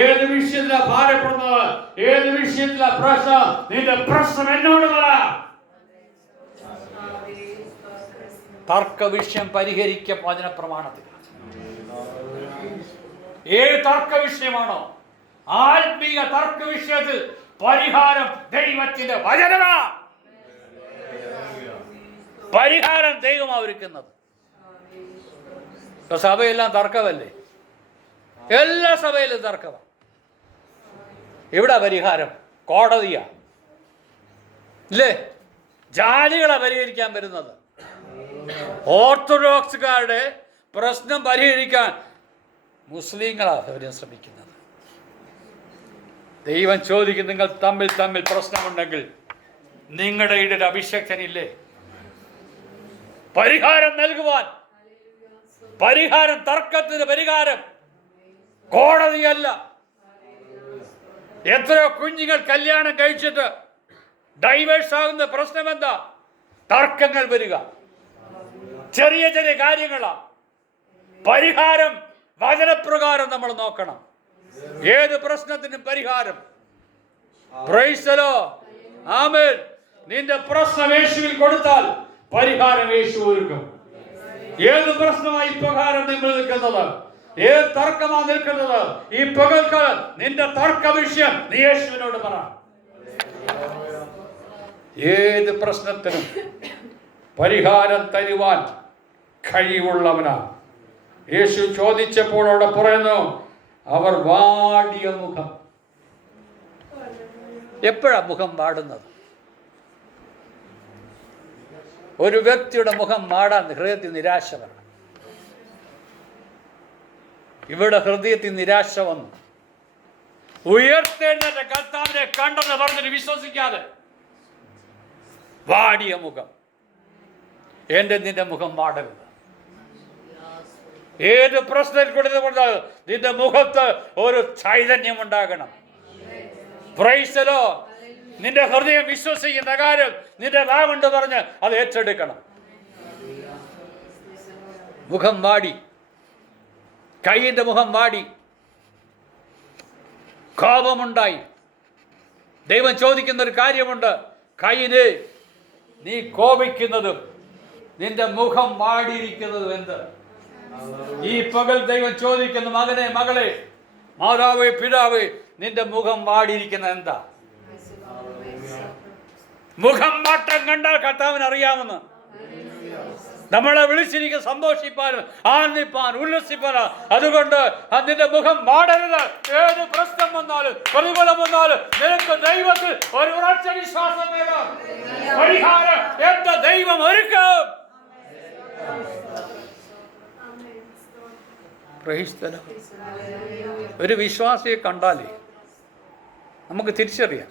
ഏത് വിഷയത്തിലാണ് ഭാരപ്പെടുന്നത്? ഏത് വിഷയത്തിലാണ് പ്രശ്നം? നിന്റെ പ്രശ്നം എന്നോട് പറ. തർക്ക വിഷയം പരിഹരിക്കും വചന പ്രമാണത്തിൽ. ഏത് തർക്ക വിഷയമാണോ, ആത്മീയ തർക്ക വിഷയത്തിൽ പരിഹാരം ദൈവത്തിന്റെ വചനമാ. പരിഹാരം ദൈവമാ ഒരുക്കുന്നത്. സഭയെല്ലാം തർക്കമല്ലേ? എല്ലാ സഭയിലും തർക്കമാണ്. ഇവിടെ പരിഹാരം കോടതിയാ, ഇല്ലേ? ജാതികളെ പരിഹരിക്കാൻ വരുന്നത്. ഓർത്തഡോക്സുകാരുടെ പ്രശ്നം പരിഹരിക്കാൻ മുസ്ലിങ്ങളാണ് ശ്രമിക്കുന്നത്. ദൈവം ചോദിക്കും, നിങ്ങൾ തമ്മിൽ പ്രശ്നമുണ്ടെങ്കിൽ നിങ്ങളുടെ ഇടയിൽ അഭിഷക്തനില്ലേ പരിഹാരം നൽകുവാൻ? പരിഹാരം, തർക്കത്തിന് പരിഹാരം കോടതിയല്ല. എത്രയോ കുഞ്ഞുങ്ങൾ കല്യാണം കഴിച്ചിട്ട് ഡൈവേഴ്സ് ആകുന്ന പ്രശ്നം എന്താ? തർക്കങ്ങൾ വരിക. ചെറിയ ചെറിയ കാര്യങ്ങളാ. പരിഹാരം വചനപ്രകാരം നമ്മൾ നോക്കണം. ഏത് പ്രശ്നത്തിനും പരിഹാരം. Praise the Lord. ആമേൻ. നിന്റെ പ്രശ്നം യേശുവിൽ കൊടുത്താൽ പരിഹാരം യേശു ഒരുക്കും. ഏത് പ്രശ്നമായി പ്രകാരം നിങ്ങൾ നിൽക്കുന്നത്? ഏത് തർക്കമാണ് നിൽക്കുന്നത്? ഈ പകൽക്കാലം നിന്റെ തർക്ക വിഷയം നീ യേശുവിനോട് പറ. ഏത് പ്രശ്നത്തിനും പരിഹാരം തരുവാൻ കഴിവുള്ളവനാ. യേശു ചോദിച്ചപ്പോൾ അവിടെ പറയുന്നു, അവർ വാടിയ മുഖം. എപ്പോഴാ മുഖം വാടുന്നത്? ഒരു വ്യക്തിയുടെ മുഖം വാടാൻ ഹൃദയത്തിൽ നിരാശ വരണം. ഇവിടെ ഹൃദയത്തിൽ നിരാശ വന്നു. ഉയർത്തെഴുന്നേറ്റ കർത്താവിനെ കണ്ടെന്ന് പറഞ്ഞിട്ട് വിശ്വസിക്കാതെ വാടിയ മുഖം. നിന്റെ മുഖം വാടരുത്. ഏത് പ്രശ്നത്തിൽ കൊടുത്താൽ നിന്റെ മുഖത്ത് ഒരു ചൈതന്യം ഉണ്ടാകണം. Price the Lord. നിന്റെ ഹൃദയം വിശ്വസിക്കുന്ന കാര്യം നിന്റെ വാഗുണ്ട് പറഞ്ഞ് അത് ഏറ്റെടുക്കണം. മുഖം വാടി, കൈയിന്റെ മുഖം വാടി, കോപമുണ്ടായി. ദൈവം ചോദിക്കുന്ന ഒരു കാര്യമുണ്ട്. കൈയിന് നീ കോപിക്കുന്നതും നിന്റെ മുഖം വാടിയിരിക്കുന്നതും എന്ത്? ഈ പകൽ ദൈവം ചോദിക്കുന്നു, മകനെ, മകളെ, മാതാവേ, പിതാവേ, നിന്റെ മുഖം വാടിയിരിക്കുന്ന എന്താ? മുഖം മാറ്റം കണ്ടാൽ കർത്താവിന് അറിയാമെന്ന്. നമ്മളെ വിളിച്ചിരിക്കും സന്തോഷിപ്പാനും ആനന്ദിപ്പാൻ ഉല്ലസിപ്പാനും. അതുകൊണ്ട് നിന്റെ മുഖം വാടരുത്. ഏത് പ്രശ്നം വന്നാലും പ്രതികൂലം വന്നാലും നിനക്ക് ദൈവത്തിൽ ഒരു ഉറച്ച വിശ്വാസം വേണം. പരിഹാരം എന്റെ ദൈവം ഒരുക്കും. ഒരു വിശ്വാസിയെ കണ്ടാലേ നമുക്ക് തിരിച്ചറിയാം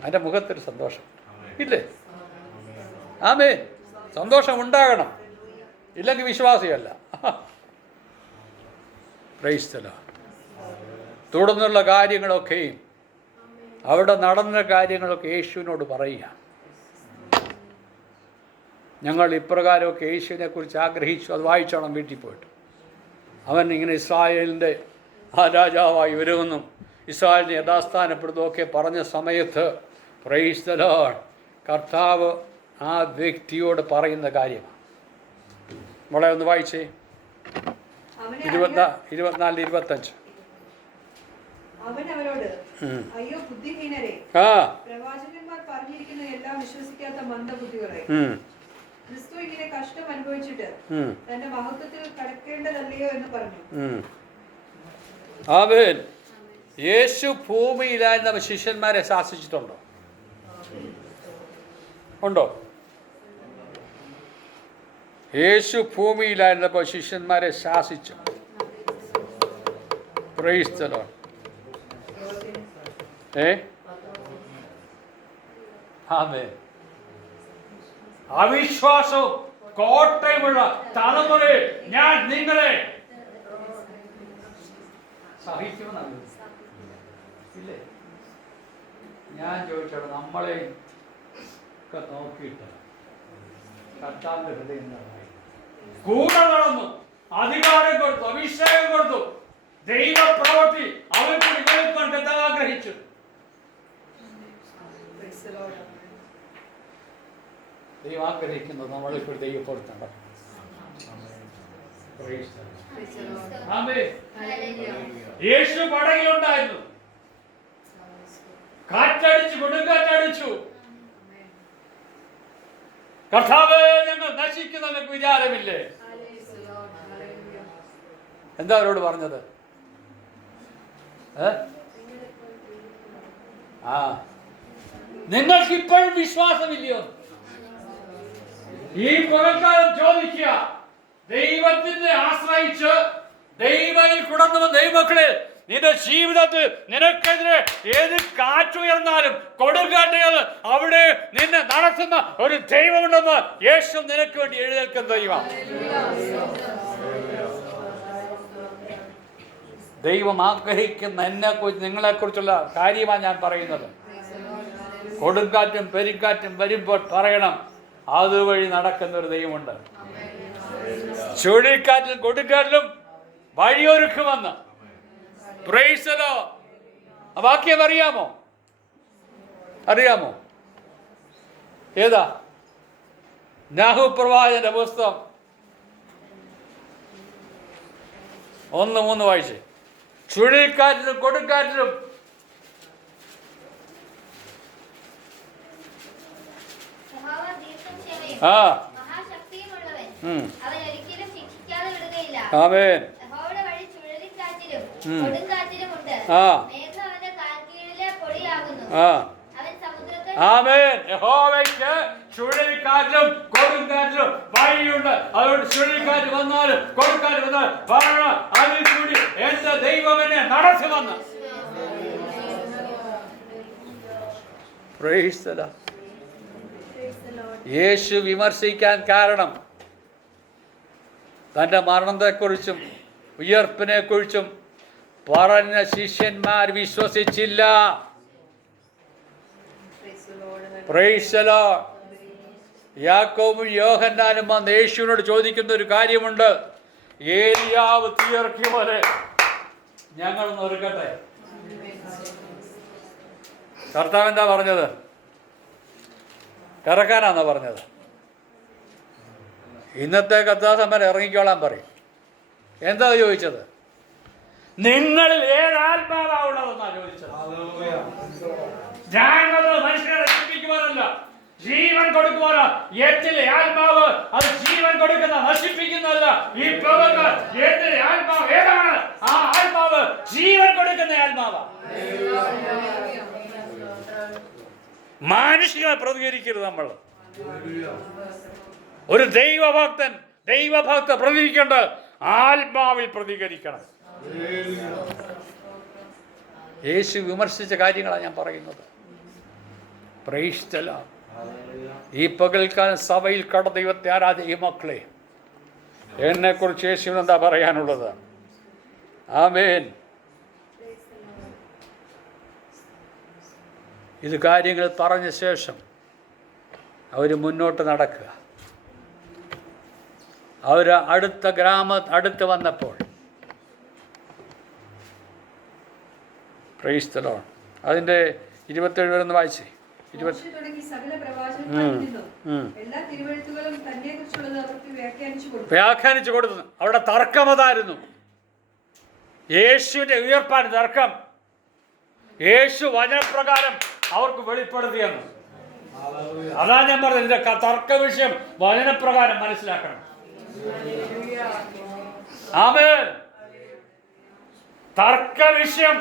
അതിൻ്റെ മുഖത്തൊരു സന്തോഷം ഇല്ലേ? ആമേൻ. സന്തോഷം ഉണ്ടാകണം, ഇല്ലെങ്കിൽ വിശ്വാസിയല്ല. Price the Lord. തുടർന്നുള്ള കാര്യങ്ങളൊക്കെയും അവിടെ നടന്ന കാര്യങ്ങളൊക്കെ യേശുവിനോട് പറയുക. ഞങ്ങൾ ഇപ്രകാരമൊക്കെ യേശുവിനെ കുറിച്ച് ആഗ്രഹിച്ചു. അത് വായിച്ചോണം വീട്ടിൽ പോയിട്ട്. അവൻ ഇങ്ങനെ ഇസ്രായേലിൻ്റെ ആ രാജാവായി വരുമെന്നും ഇസ്രായേലിനെ യഥാസ്ഥാനപ്പെടുത്തുമൊക്കെ പറഞ്ഞ സമയത്ത് പ്രൈസ് ദി ലോർഡ്, കർത്താവ് ആ വ്യക്തിയോട് പറയുന്ന കാര്യമാണ്. മോളെ ഒന്ന് വായിച്ചേ. 24-25. അവൻ അവരോട്, അയ്യോ ബുദ്ധിഹീനരെ, ആ പ്രവാചകന്മാർ പറഞ്ഞിരിക്കുന്ന എല്ലാം വിശ്വസിക്കാത്ത മന്ദബുദ്ധികളെ, ക്രിസ്തു ഇങ്ങനെ കഷ്ടം അനുഭവിച്ചിട്ട് തന്റെ മഹത്വത്തിൽ കടക്കേണ്ടതല്ലയോ എന്ന് പറഞ്ഞു. ആമേൻ. യേശു ഭൂമിയിലായിരുന്ന ശിഷ്യന്മാരെ ശാസിച്ചിട്ടുണ്ടോ? ഉണ്ടോ? യേശു ഭൂമിയിലായിരുന്നപ്പോൾ ശിഷ്യന്മാരെ ശാസിച്ചു. Praise the Lord. ആമേൻ. അവിശ്വാസവും കോട്ടയുമുള്ള തലമുറയെ ഞാൻ നിങ്ങളെ സഹിക്കുമെന്നാണ്. ഇല്ലേ? ഞാൻ ചോദിച്ചോളൂ, നമ്മളെ ഒക്കെ നോക്കിയിട്ട് കർത്താവിന്റെ ഹൃദയം കൂടെ നടന്നു, അധികാരം കൊടുത്തു, അഭിഷേകം കൊടുത്തു, ദൈവപ്രവൃത്തി അവർക്ക് നിലനിൽക്കാൻ കർത്താവ് ആഗ്രഹിച്ചു. ദൈവം ആഗ്രഹിക്കുന്നത് നമ്മളിപ്പോൾ ദൈവപ്രവൃത്തി. യേശു പടകിലുണ്ടായിരുന്നു. കാറ്റടിച്ചു, കൊടുങ്കാറ്റടിച്ചു. കർത്താവേ, ഞങ്ങൾ നശിക്കുന്ന വിചാരമില്ലേ? എന്താ അവരോട് പറഞ്ഞത്? നിങ്ങൾക്ക് ഇപ്പോഴും വിശ്വാസമില്ലയോ? ഈ പകൽക്കാലം ചോദിക്കുക, ദൈവത്തിനെ ആശ്രയിച്ച് ദൈവത്തിൽ കുടന്നു ദൈവമക്കളെ, നിന്റെ ജീവിതത്തിൽ നിനക്കെതിരെ ഏത് കാറ്റുയർന്നാലും കൊടുങ്കാറ്റുകൾ അവിടെ നിന്നെ നടത്തുന്ന ഒരു ദൈവമുണ്ടെന്ന് യേശു നിനക്ക് വേണ്ടി എഴുന്നേൽക്കുന്ന ദൈവം. ദൈവം ആഗ്രഹിക്കുന്ന എന്നെക്കുറിച്ച് നിങ്ങളെക്കുറിച്ചുള്ള കാര്യമാണ് ഞാൻ പറയുന്നത്. കൊടുങ്കാറ്റും പെരുങ്കാറ്റും വരുമ്പോൾ പറയണം, അതുവഴി നടക്കുന്ന ഒരു ദൈവമുണ്ട്. ചുഴലിക്കാറ്റിലും കൊടുങ്കാറ്റിലും വഴിയൊരുക്കുമെന്ന്. Price the Lord. ആ വാക്യം അറിയാമോ? ഏതാ? നാഹു പ്രവാചകന്റെ പുസ്തകം 1:3 വായിച്ചേ. ചുഴലിക്കാറ്റിലും കൊടുങ്കാറ്റിലും ആമേൻ. ആമേൻ. യഹോവയ്ക്ക് ചുഴലിക്കാറ്റിലും കൊടുങ്കാറ്റിലും വഴിയുണ്ട്. അതുകൊണ്ട് ചുഴലിക്കാറ്റ് വന്നാലും കൊടുങ്കാറ്റ് വന്നാലും പറയണം, അതിൽ കൂടി എന്റെ ദൈവം എന്നെ നടത്തുമെന്ന്. Price the Lord. യേശു വിമർശിക്കാൻ കാരണം തൻ്റെ മരണത്തെക്കുറിച്ചും ഉയർപ്പിനെക്കുറിച്ചും പറഞ്ഞ ശിഷ്യന്മാർ വിശ്വസിച്ചില്ല. Price the Lord. യാക്കോബും യോഹന്നാനും വന്ന് യേശുവിനോട് ചോദിക്കുന്ന ഒരു കാര്യമുണ്ട്. ഏലിയാവ് തീയിറക്കിയ പോലെ ഞങ്ങളൊന്ന് ഒരുക്കട്ടെ. കർത്താവ് എന്താ പറഞ്ഞത്? ഇറക്കാനാണോ പറഞ്ഞത്? ഇന്നത്തെ കഥാസമ്മൻ ഇറങ്ങിക്കോളാൻ പറയും. എന്താ ചോദിച്ചത്? നിങ്ങളിൽ ഏതാത്മാവാ ഉള്ളതെന്നാ ചോദിച്ചത്. ഞാൻ മനുഷ്യനെ നശിപ്പിക്കുവാനല്ല, ജീവൻ കൊടുക്കുവാനാ. എന്നിലെ ആത്മാവ് അത് ജീവൻ കൊടുക്കുന്ന, നശിപ്പിക്കുന്നതല്ല. ഈ എന്നിലെ ആത്മാവ് ഏതാണ്? ആ ആത്മാവ് ജീവൻ കൊടുക്കുന്ന ആത്മാവാ. മാനുഷികമായി പ്രതികരിക്കരുത്. നമ്മൾ ഒരു ദൈവഭക്ത പ്രതികരിക്കേണ്ട ആത്മാവിൽ പ്രതികരിക്കണം. യേശു വിമർശിച്ച കാര്യങ്ങളാണ് ഞാൻ പറയുന്നത്. Price the Lord. ഈ പകൽക്കാലം സഭയിൽ കട ദൈവത്തെ ആരാധിക്കുന്ന മക്കളെ, എന്നെക്കുറിച്ച് യേശുവിന് എന്താ പറയാനുള്ളത്? ആമേൻ. ഇത് കാര്യങ്ങൾ പറഞ്ഞ ശേഷം അവർ മുന്നോട്ട് നടക്കുക. അവർ അടുത്ത് വന്നപ്പോൾ പ്രൈസ് ദി ലോർഡ്. അതിൻ്റെ 27 വരെ ഒന്ന് വായിച്ചേ. വ്യാഖ്യാനിച്ചു കൊടുത്തു. അവിടെ തർക്കം അതായിരുന്നു. യേശുവിൻ്റെ ഉയർപ്പാൻ തർക്കം. യേശു വചനപ്രകാരം അവർക്ക് വെളിപ്പെടുത്തിയെന്ന്. അതാ ഞാൻ പറഞ്ഞത്, ഇതിന്റെ തർക്ക വിഷയം വചനപ്രകാരം മനസ്സിലാക്കണം. ആമേൻ. തർക്ക വിഷയം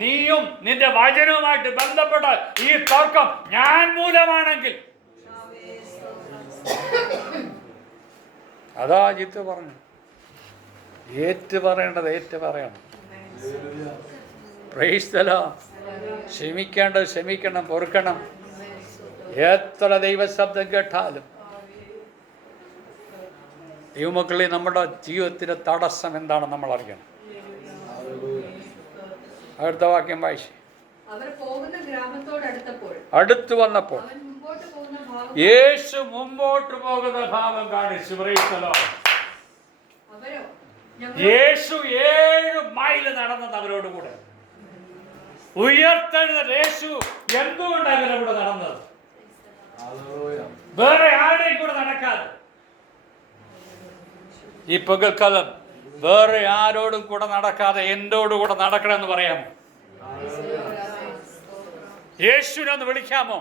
നീയും നിന്റെ വചനവുമായിട്ട് ബന്ധപ്പെട്ട ഈ തർക്കം ഞാൻ മൂലമാണെങ്കിൽ, അതാ ജിത്ത് പറഞ്ഞു, ഏറ്റു പറയേണ്ടത് ഏറ്റു പറയണം. Price the Lord. ക്ഷമിക്കേണ്ടത് ക്ഷമിക്കണം, പൊറുക്കണം. എത്ര ദൈവശബ്ദം കേട്ടാലും ദൈവമക്കളെ, നമ്മുടെ ജീവിതത്തിൻ്റെ തടസ്സം എന്താണെന്ന് നമ്മൾ അറിയണം. അടുത്ത വാക്യം വായിച്ചു. അടുത്തു വന്നപ്പോൾ യേശു മുമ്പോട്ട് പോകുന്ന ഭാവം കാണിച്ചു. യേശു 7 മൈൽ നടന്നത് അവരോട് കൂടെ. ഉയർത്തെഴുന്ന യേശു എന്തുകൊണ്ടാണ് അവരുടെ കൂടെ നടന്നത്? വേറെ ആരുടെയും കൂടെ നടക്കാതെ. ഈ പകൽക്കാലം വേറെ ആരോടും കൂടെ നടക്കാതെ എന്നോടുകൂടെ നടക്കണമെന്ന് പറയാമോ? യേശുവിനൊന്ന് വിളിക്കാമോ?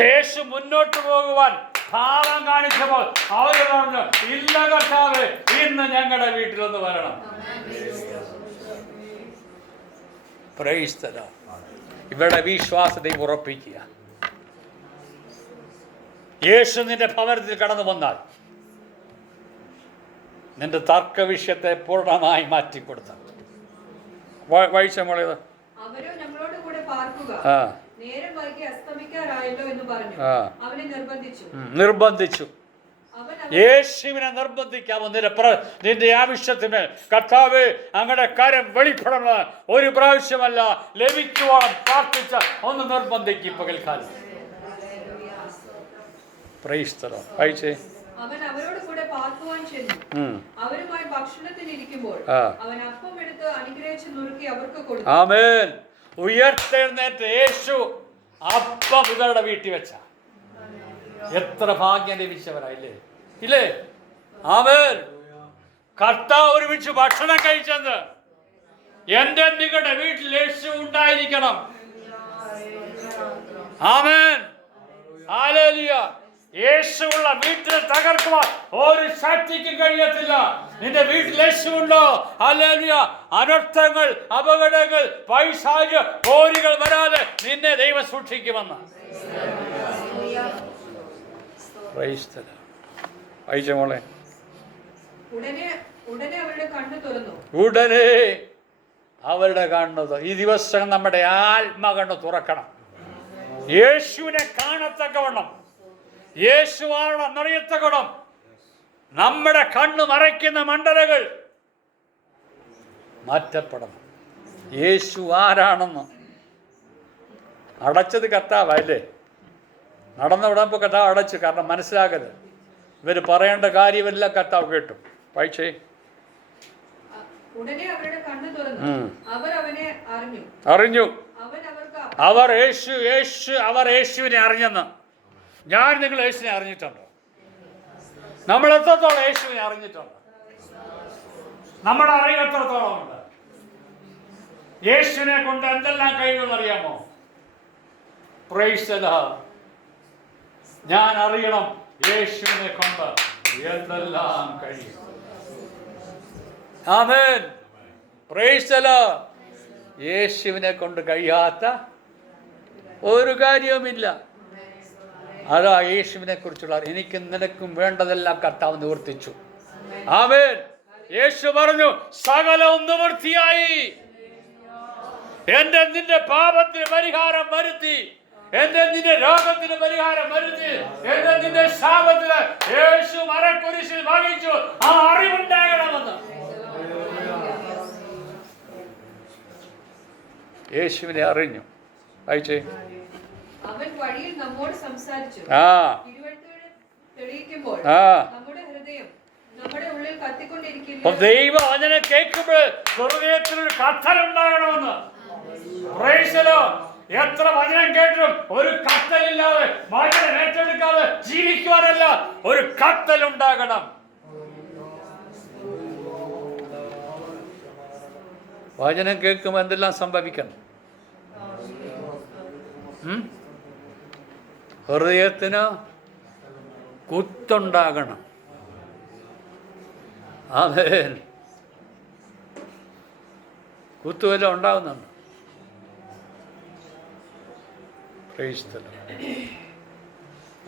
യേശു മുന്നോട്ട് പോകുവാൻ ഭാവം കാണിച്ചപ്പോൾ അവര് പറഞ്ഞു, ഇല്ല കർത്താവേ, ഇന്ന് ഞങ്ങളുടെ വീട്ടിലൊന്ന് വരണം. Price the Lord. ഇവരുടെ വിശ്വാസത്തെ ഉറപ്പിക്കുക. യേശു നിന്റെ ഭവനത്തിൽ കടന്നു വന്നാൽ നിന്റെ തർക്ക വിഷയത്തെ പൂർണ്ണമായി മാറ്റിക്കൊടുത്ത വായിച്ച മോളേത്. നിർബന്ധിച്ചു. യേശുവിനെ നിർബന്ധിക്കാമോ? നിന്റെ ആവശ്യത്തിന് കർത്താവ് അങ്ങയുടെ കാര്യം വെളിപ്പെടണം. ഒരു പ്രാവശ്യമല്ല, ലഭിക്കുവാൻ പ്രാർത്ഥിച്ച ഒന്ന് നിർബന്ധിക്കും പകൽക്കാലം. Price the Lord. വായിച്ചേ. അവൻ അവരോട് കൂടെ പാർക്കുവാൻ ചെന്നു. അവരുമായി ഭക്ഷണത്തിനിരിക്കുമ്പോൾ അവൻ അപ്പം എടുത്ത് അനുഗ്രഹിച്ച് നുറുക്കി അവർക്ക് കൊടുത്തു. ആമേൻ. ഉയർത്തെഴുന്നേറ്റ് യേശു അപ്പം ഇവരുടെ വീട്ടിൽ വെച്ച എത്ര ഭാഗ്യം ലഭിച്ചവരായില്ലേ? ഇല്ലേ? ആമേൻ. കർത്താവ് ഒരുമിച്ച് ഭക്ഷണം കഴിച്ചെന്ന്. എന്റെ നിങ്ങളുടെ വീട്ടിൽ യേശു ഉണ്ടായിരിക്കണം. ആമേൻ. ഹല്ലേലൂയ. യേശുവുള്ള വീട്ടിൽ തകർക്കുവാൻ ഒരു ശക്തിക്കും കഴിയത്തില്ല. നിന്റെ വീട്ടിൽ യേശുവുണ്ടോ? ഹല്ലേലൂയ. അനർത്ഥങ്ങൾ, അപകടങ്ങൾ, പൈശാചിക പോരുകൾ വരാതെ നിന്നെ ദൈവം സൂക്ഷിക്കുമെന്ന്. Price the Lord. വായിച്ച മോളെ. ഉടനെ അവരുടെ കണ്ണ് തുറന്നു. ഉടനെ അവരുടെ കണ്ണ്. ഈ ദിവസം നമ്മുടെ ആത്മകണ്ണ് തുറക്കണം. യേശുവിനെ കാണത്തക്കവണ്ണം, യേശുവാണെന്നറിയത്തക്കണം. നമ്മുടെ കണ്ണ് മറയ്ക്കുന്ന മണ്ഡലങ്ങൾ മാറ്റപ്പെടണം. യേശു ആരാണെന്ന് അടച്ചത് കർത്താവല്ലേ? നടന്നു വിടുമ്പോൾ കർത്താവ് അടച്ചു. കാരണം മനസ്സിലാകരുത്. ഇവർ പറയേണ്ട കാര്യമെല്ലാം കർത്താവ് കേട്ടു. വായിച്ചേ. ഉടനെ അവരുടെ കണ്ണ് തുറന്നു. അവർ അവനെ അറിഞ്ഞു. അവർ യേശുവിനെ അറിഞ്ഞെന്ന്. ഞാൻ നിങ്ങൾ യേശുവിനെ അറിഞ്ഞിട്ടുണ്ടോ? നമ്മൾ എത്രത്തോളം യേശുവിനെ അറിഞ്ഞിട്ടുണ്ട്? നമ്മുടെ അറിവ് എത്രത്തോളം ഉണ്ട്? യേശുവിനെ കൊണ്ട് എന്തെല്ലാം കഴിയുമെന്ന് അറിയാമോ? Praise the Lord. ഞാൻ അറിയണം യേശുവിനെ കൊണ്ട് എന്തെല്ലാം കഴിയും. ആമേൻ. Praise the Lord. യേശുവിനെ കൊണ്ട് കഴിയാത്ത ഒരു കാര്യവുമില്ല. അതാ യേശുവിനെ കുറിച്ചുള്ള എനിക്കും നിനക്കും വേണ്ടതെല്ലാം കർത്താവ് നിവർത്തിച്ചു. ആമേൻ. യേശു പറഞ്ഞു, സകലവും നിവൃത്തിയായി. എന്റെ നിന്റെ പാപത്തിന് പരിഹാരം വരുത്തി, എന്റെ നിന്റെ രോഗത്തിന് പരിഹാരം വരുത്തി, എന്റെ നിന്റെ ശാപത്തിന് യേശു മരക്കുരിശിൽ വഹിച്ചു. ആ അറിവുണ്ടാകണമെന്ന് യേശുവിനെ അറിഞ്ഞു. വായിച്ചേ. അവൻ വഴിയിൽ നമ്മോട് സംസാരിച്ചു. ആ തിരുവഴുത്തുകൾ തെളിയിക്കുമ്പോൾ ആ നമ്മുടെ ഹൃദയം നമ്മുടെ ഉള്ളിൽ കത്തിക്കൊണ്ടിരിക്കുന്നു. അപ്പൊ ദൈവം അതിനെ കേൾക്കുമ്പോൾ ഹൃദയത്തിലൊരു കത്തലുണ്ടാകണമെന്ന്. Praise the Lord. എത്ര വചനം കേട്ടും ഒരു കത്തലില്ലാതെ, വചനം ഏറ്റെടുക്കാതെ ജീവിക്കുവാനല്ല, ഒരു കത്തലുണ്ടാകണം. വചനം കേൾക്കുമ്പോൾ എന്തെല്ലാം സംഭവിക്കണം? ഹൃദയത്തിന് കുത്തുണ്ടാകണം. ആമേൻ. കുത്തുവെല്ലാം ഉണ്ടാകുന്നുണ്ട്. Praise the Lord.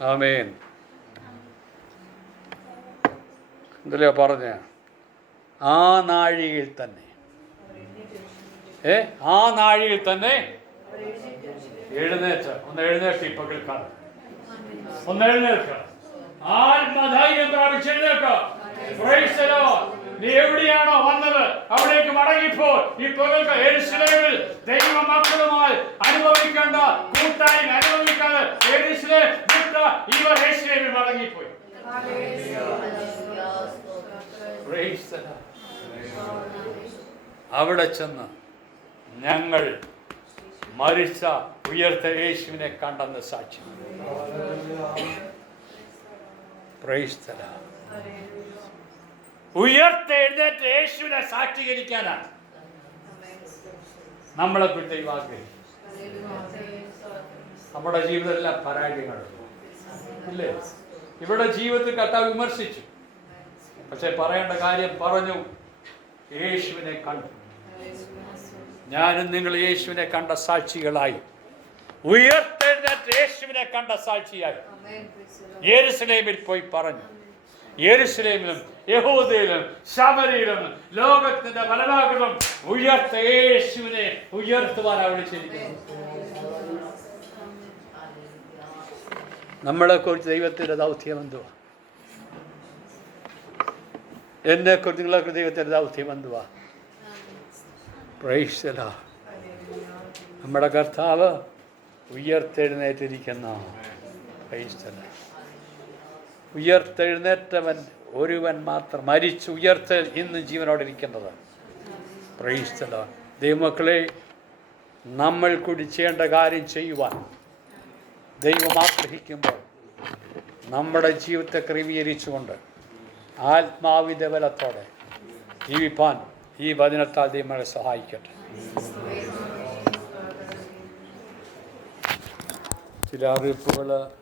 ആമേൻ. എന്തല്ലേ പറഞ്ഞ ആ നാഴികയിൽ തന്നെ, ആ നാഴികയിൽ തന്നെ എഴുന്നേറ്റ് ഒന്ന് എഴുന്നേറ്റ് ഇപ്പൊ കേൾക്കാം. ഒന്ന് എഴുന്നേൽക്ക, ആത്മധൈര്യം പ്രാപിച്ചെഴുന്നേൽക്ക. Praise the Lord. നീ എവിടെയാണോ വന്നത് അവിടേക്ക് മടങ്ങിപ്പോ. ഇപ്പോൾ യെരൂശലേമിൽ ദൈവമക്കളുമായി അനുഭവിക്കേണ്ട കൂട്ടായ്മ അനുഭവിക്കാതെ യെരൂശലേം വിട്ട ഇവർ യെരൂശലേമിൽ മടങ്ങിപ്പോയി. Praise the Lord. അവിടെ ചെന്ന് ഞങ്ങൾ മരിച്ച ഉയർത്ത യേശുവിനെ കണ്ടെന്ന് സാക്ഷി. Praise the Lord. ഉയർത്തെഴുന്നേറ്റ് യേശുവിനെ സാക്ഷീകരിക്കാനാണ് നമ്മളെ കുറിച്ച് ദൈവം ആഗ്രഹിക്കുന്നത്. നമ്മുടെ ജീവിതത്തിലെല്ലാം പരാജയങ്ങളുണ്ട് ഇല്ലേ? ഇവിടെ ജീവിതത്തിൽ കർത്താവ് വിമർശിച്ചു, പക്ഷെ പറയേണ്ട കാര്യം പറഞ്ഞു. യേശുവിനെ കണ്ടു. ഞാനും നിങ്ങൾ യേശുവിനെ കണ്ട സാക്ഷികളായി, ഉയർത്തെഴുന്നേറ്റ് യേശുവിനെ കണ്ട സാക്ഷിയായി യെരൂശലേമിൽ പോയി പറഞ്ഞു. യെരൂശലേമിലും യഹൂദയിലും ശമരിയിലും ലോകത്തിന്റെ പല ഭാഗത്തും ഉയർത്ത യേശുവിനെ ഉയർത്തുവാനാണ് വിളിച്ചിരിക്കുന്നത്. നമ്മളെ കുറിച്ച് ദൈവത്തിന്റെ ദൗത്യം എന്തുവാ? എന്നെ കുറിച്ച് നിങ്ങളെ കുറിച്ച് ദൈവത്തിന്റെ ദൗത്യം എന്തുവാ? Praise the Lord. നമ്മുടെ കർത്താവ് ഉയർത്തെഴുന്നേറ്റിരിക്കുന്ന ഉയർത്തെഴുന്നേറ്റവൻ ഒരുവൻ മാത്രം, മരിച്ചു ഉയർത്ത് ഇന്ന് ജീവനോടെ ഇരിക്കുന്നത്. Praise the Lord. ദൈവമക്കളെ, നമ്മൾ കൂടി ചെയ്യേണ്ട കാര്യം ചെയ്യുവാൻ ദൈവം ആഗ്രഹിക്കുമ്പോൾ നമ്മുടെ ജീവിതത്തെ ക്രമീകരിച്ചുകൊണ്ട് ആത്മാവിന്റെ ബലത്തോടെ ജീവിപ്പാൻ ഈ വചനത്താൽ ദൈവങ്ങളെ സഹായിക്കട്ടെ. ചില അറിയിപ്പുകൾ